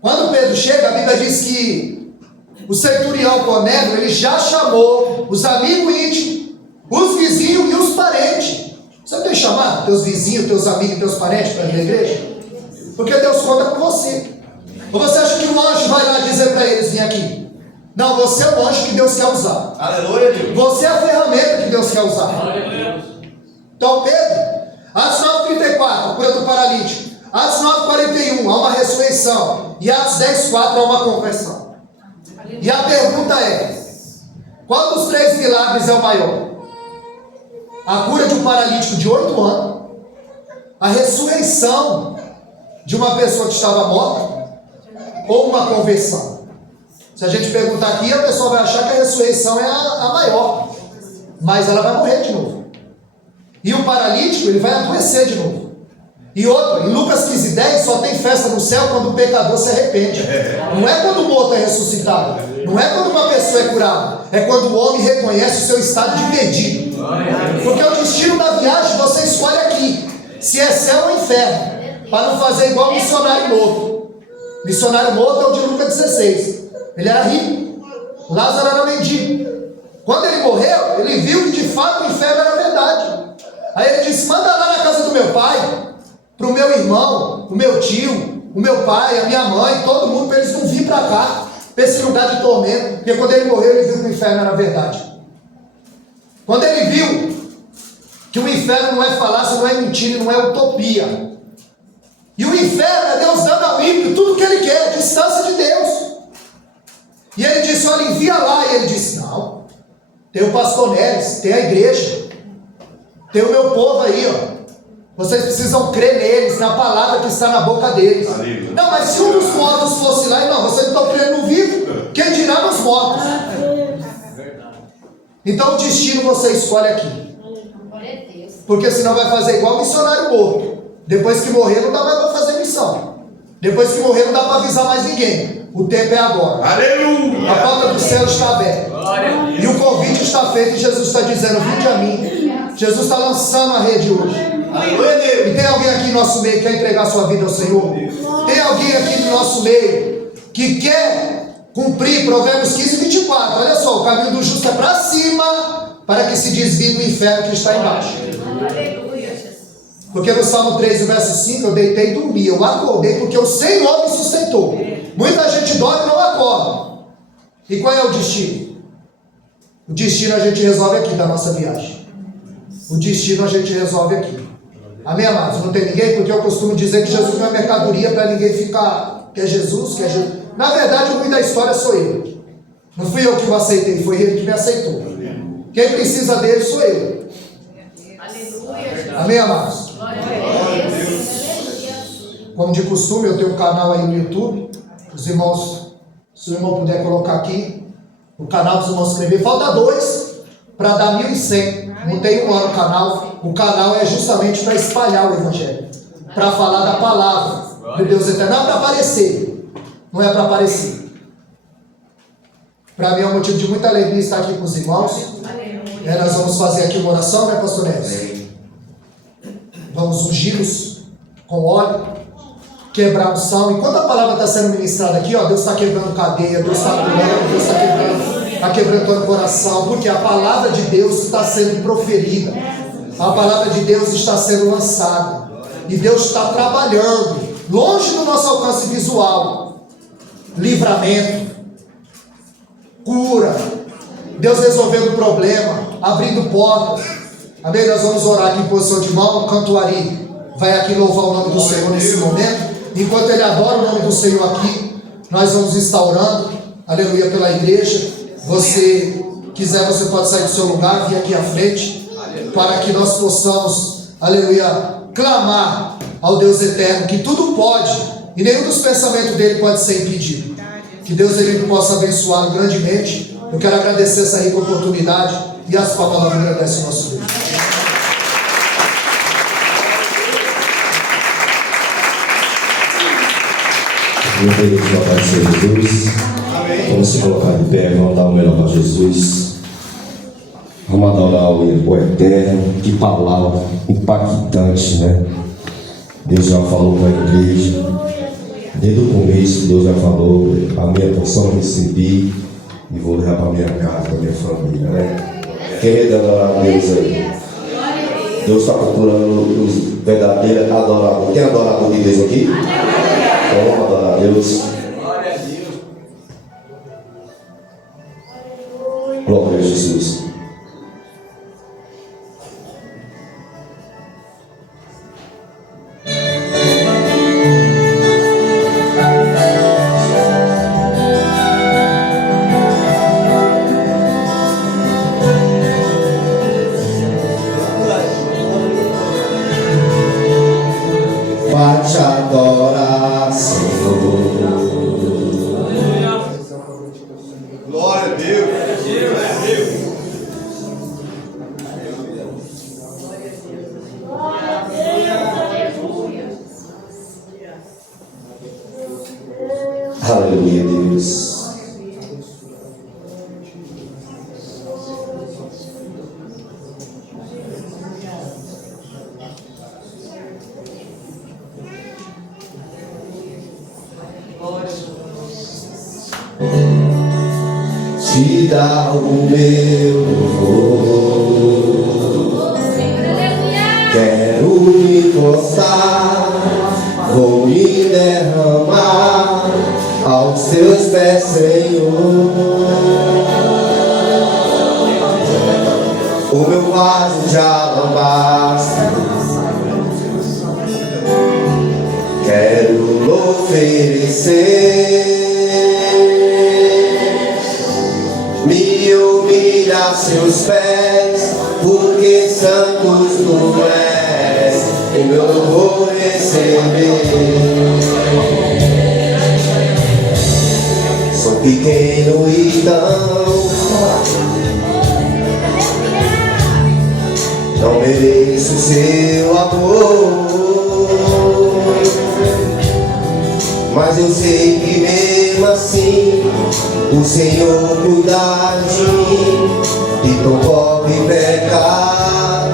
Quando Pedro chega, a Bíblia diz que o centurião Cornélio, ele já chamou os amigos íntimos, os vizinhos e os parentes. Você tem chamado teus vizinhos, teus amigos e teus parentes para vir à igreja? Porque Deus conta com você. Ou você acha que o anjo vai lá dizer para eles: vem aqui? Não, você é o anjo que Deus quer usar. Aleluia, Deus. Você é a ferramenta que Deus quer usar. Então Pedro, Atos 9,34, a cura do paralítico. Atos 9,41, há uma ressurreição. E Atos 10,4, há uma conversão. E a pergunta é: qual dos 3 milagres é o maior? A cura de um paralítico de 8 anos, a ressurreição de uma pessoa que estava morta, ou uma conversão? Se a gente perguntar aqui, a pessoa vai achar que a ressurreição é a maior. mas ela vai morrer de novo. E o paralítico, ele vai adoecer de novo. E outro, em Lucas 15:10, só tem festa no céu quando o pecador se arrepende. Não é quando o morto é ressuscitado. Não é quando uma pessoa é curada. É quando o homem reconhece o seu estado de perdido. Porque o destino da viagem você escolhe aqui. Se é céu ou inferno. Para não fazer igual o missionário morto. O missionário morto é o de Lucas 16. Ele era rico. Lázaro era mendigo. Quando ele morreu, ele viu que de fato o inferno era verdade. Aí ele disse: manda lá na casa do meu pai, para o meu irmão, o meu tio, o meu pai, a minha mãe, todo mundo, para eles não virem para cá, para esse lugar de tormento. Porque quando ele morreu, ele viu que o inferno era verdade. Quando ele viu que o inferno não é falácia, não é mentira, não é utopia. E o inferno é Deus dando ao ímpio tudo o que ele quer, distância de Deus. E ele disse: olha, envia lá. E ele disse: não, tem o pastor Neres, tem a igreja, tem o meu povo aí, ó. Vocês precisam crer neles, na palavra que está na boca deles. Aleluia. Não, mas se um dos mortos fosse lá, não, vocês não estão crendo no vivo, quem dirá nos mortos? Então o destino você escolhe aqui. Porque senão vai fazer igual o missionário morto. Depois que morrer não dá mais para fazer missão. Depois que morrer não dá para avisar mais ninguém. O tempo é agora. Aleluia. A porta do céu está aberta. E o convite está feito e Jesus está dizendo: vinde a mim. Jesus está lançando a rede hoje. E tem alguém aqui no nosso meio que quer entregar sua vida ao Senhor? Tem alguém aqui no nosso meio que quer cumprir Provérbios 15:24? Olha só, o caminho do justo é para cima, para que se desvie do inferno que está embaixo. Porque no Salmo 3, verso 5, eu deitei e dormi, eu acordei porque o Senhor me sustentou. Muita gente dorme e não acorda. E qual é o destino? O destino a gente resolve aqui da nossa viagem. O destino a gente resolve aqui. Amém, amados? Não tem ninguém? Porque eu costumo dizer que Jesus não é mercadoria para ninguém ficar: quer Jesus, quer Jesus. Na verdade, o ruim da história sou eu. Não fui eu que o aceitei, foi ele que me aceitou. Quem precisa dele sou eu. Amém, amados? Como de costume, eu tenho um canal aí no YouTube. Os irmãos, se o irmão puder colocar aqui, o canal dos irmãos escrever. Falta 2 para dar 1.100. Não tem um ano o canal. O canal é justamente para espalhar o Evangelho, para falar da palavra do Deus eterno. Não é para aparecer. Não é para aparecer. Para mim é um motivo de muita alegria estar aqui com os irmãos. Nós vamos fazer aqui uma oração, né, pastor Neves? Vamos ungí-los com óleo, quebrar a unção. Enquanto a palavra está sendo ministrada aqui, ó, Deus está quebrando cadeia, Deus está curando, Deus está quebrantando o coração, porque a palavra de Deus está sendo proferida, a palavra de Deus está sendo lançada, e Deus está trabalhando, longe do nosso alcance visual, livramento, cura, Deus resolvendo o problema, abrindo portas. Amém? Nós vamos orar aqui em posição de mão. O canto Ari vai aqui louvar o nome do Senhor nesse momento. Enquanto ele adora o nome do Senhor aqui, nós vamos estar orando, aleluia, pela igreja. Você quiser, você pode sair do seu lugar, vir aqui à frente, para que nós possamos, aleluia, clamar ao Deus eterno, que tudo pode, e nenhum dos pensamentos dele pode ser impedido. Que Deus ele possa abençoá-lo grandemente. Eu quero agradecer essa rica oportunidade, e as palavras agradecem o nosso Deus. Meu Deus, meu Pai, Senhor Jesus. Amém. Vamos se colocar de pé, vamos dar o melhor para Jesus. Vamos adorar o Eterno. Que palavra impactante, né? Deus já falou com a igreja. Desde o começo, Deus já falou. A minha porção eu recebi e vou levar para minha casa, para minha família, né? Quem é de adorar a Deus aí? Deus está procurando os verdadeiros adoradores. Tem adorador de Deus aqui? Então vamos adorar a Deus. Glória a Jesus. Vai te adorar, Senhor. Glória a Deus. dá o meu louvor. Quero me prostrar, vou me derramar aos teus pés, Senhor. O meu vaso de alabastro quero lhe oferecer. Me humilha a seus pés, porque santos tu és, o meu louvor receber. Sou pequeno então, não mereço seu amor, mas eu sei que mesmo assim o Senhor cuida de mim e tão pobre pecado.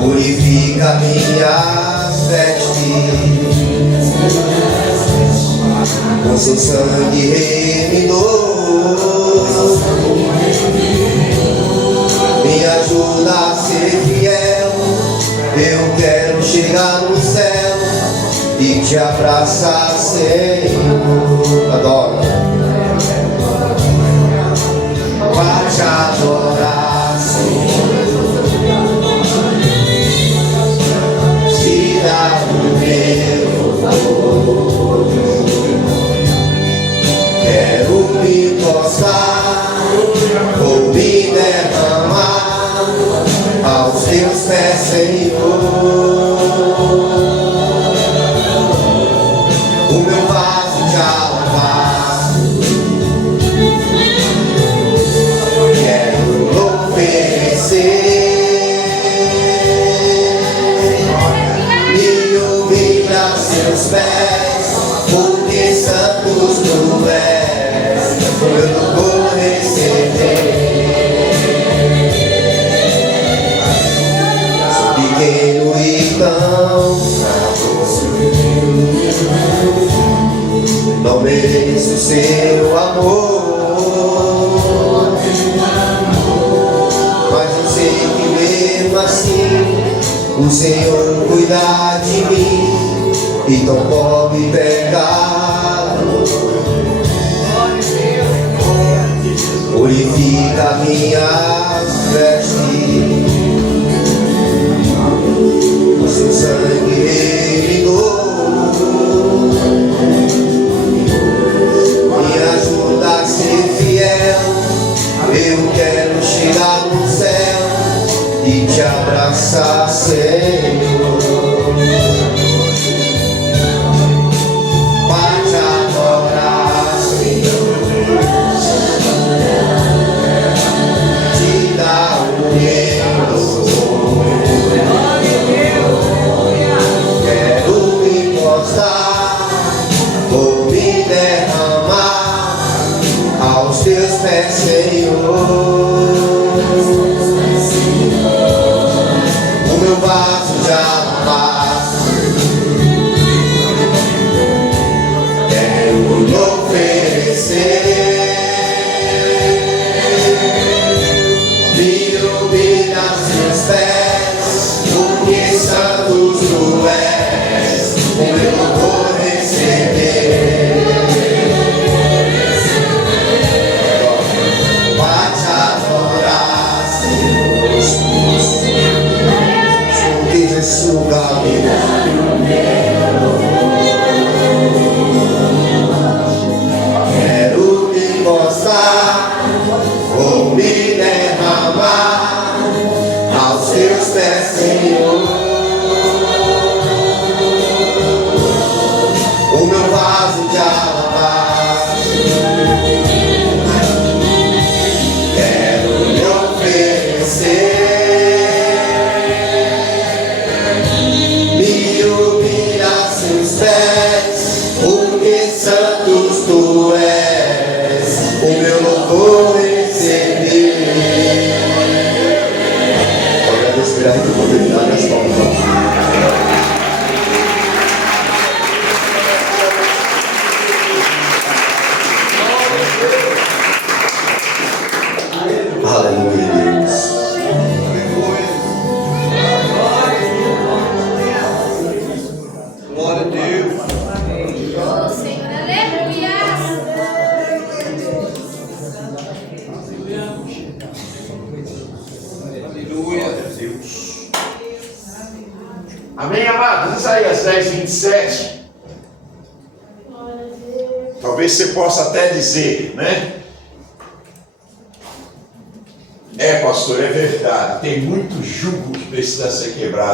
Purifica minhas vestes com seu sangue remidor. Me ajuda a ser fiel, eu quero chegar no céu e te abraçar, Senhor. Adoro. Para te adorar, Senhor, te dar o meu louvor. Quero me prostrar, vou me derramar aos teus pés, Senhor. O meu vaso de alabastro quero lhe oferecer. Me humilha a seus pés, porque santos tu és, o meu louvor receber. Pequeno então, não mereço seu amor, mas eu sei que mesmo assim o Senhor cuida de mim e tão pobre pecado. Purifica minhas vestes com seu sangue remidor. Me ajuda a ser fiel, eu quero chegar no céu e te abraçar, Senhor. Para te adorar, Senhor, te dar o meu louvor. Quero me prostrar, vou me derramar aos teus pés, Senhor. O meu vaso de alabastro quero lhe oferecer. Me humilha a seus pés, porque santos tu és, o meu louvor receber. Para te Oh, Senhor, aleluia. Aleluia, Deus. Amém, amados? Isaías 10, 27. Talvez você possa até dizer, né? É, pastor, é verdade. Tem muito jugo que precisa ser quebrado.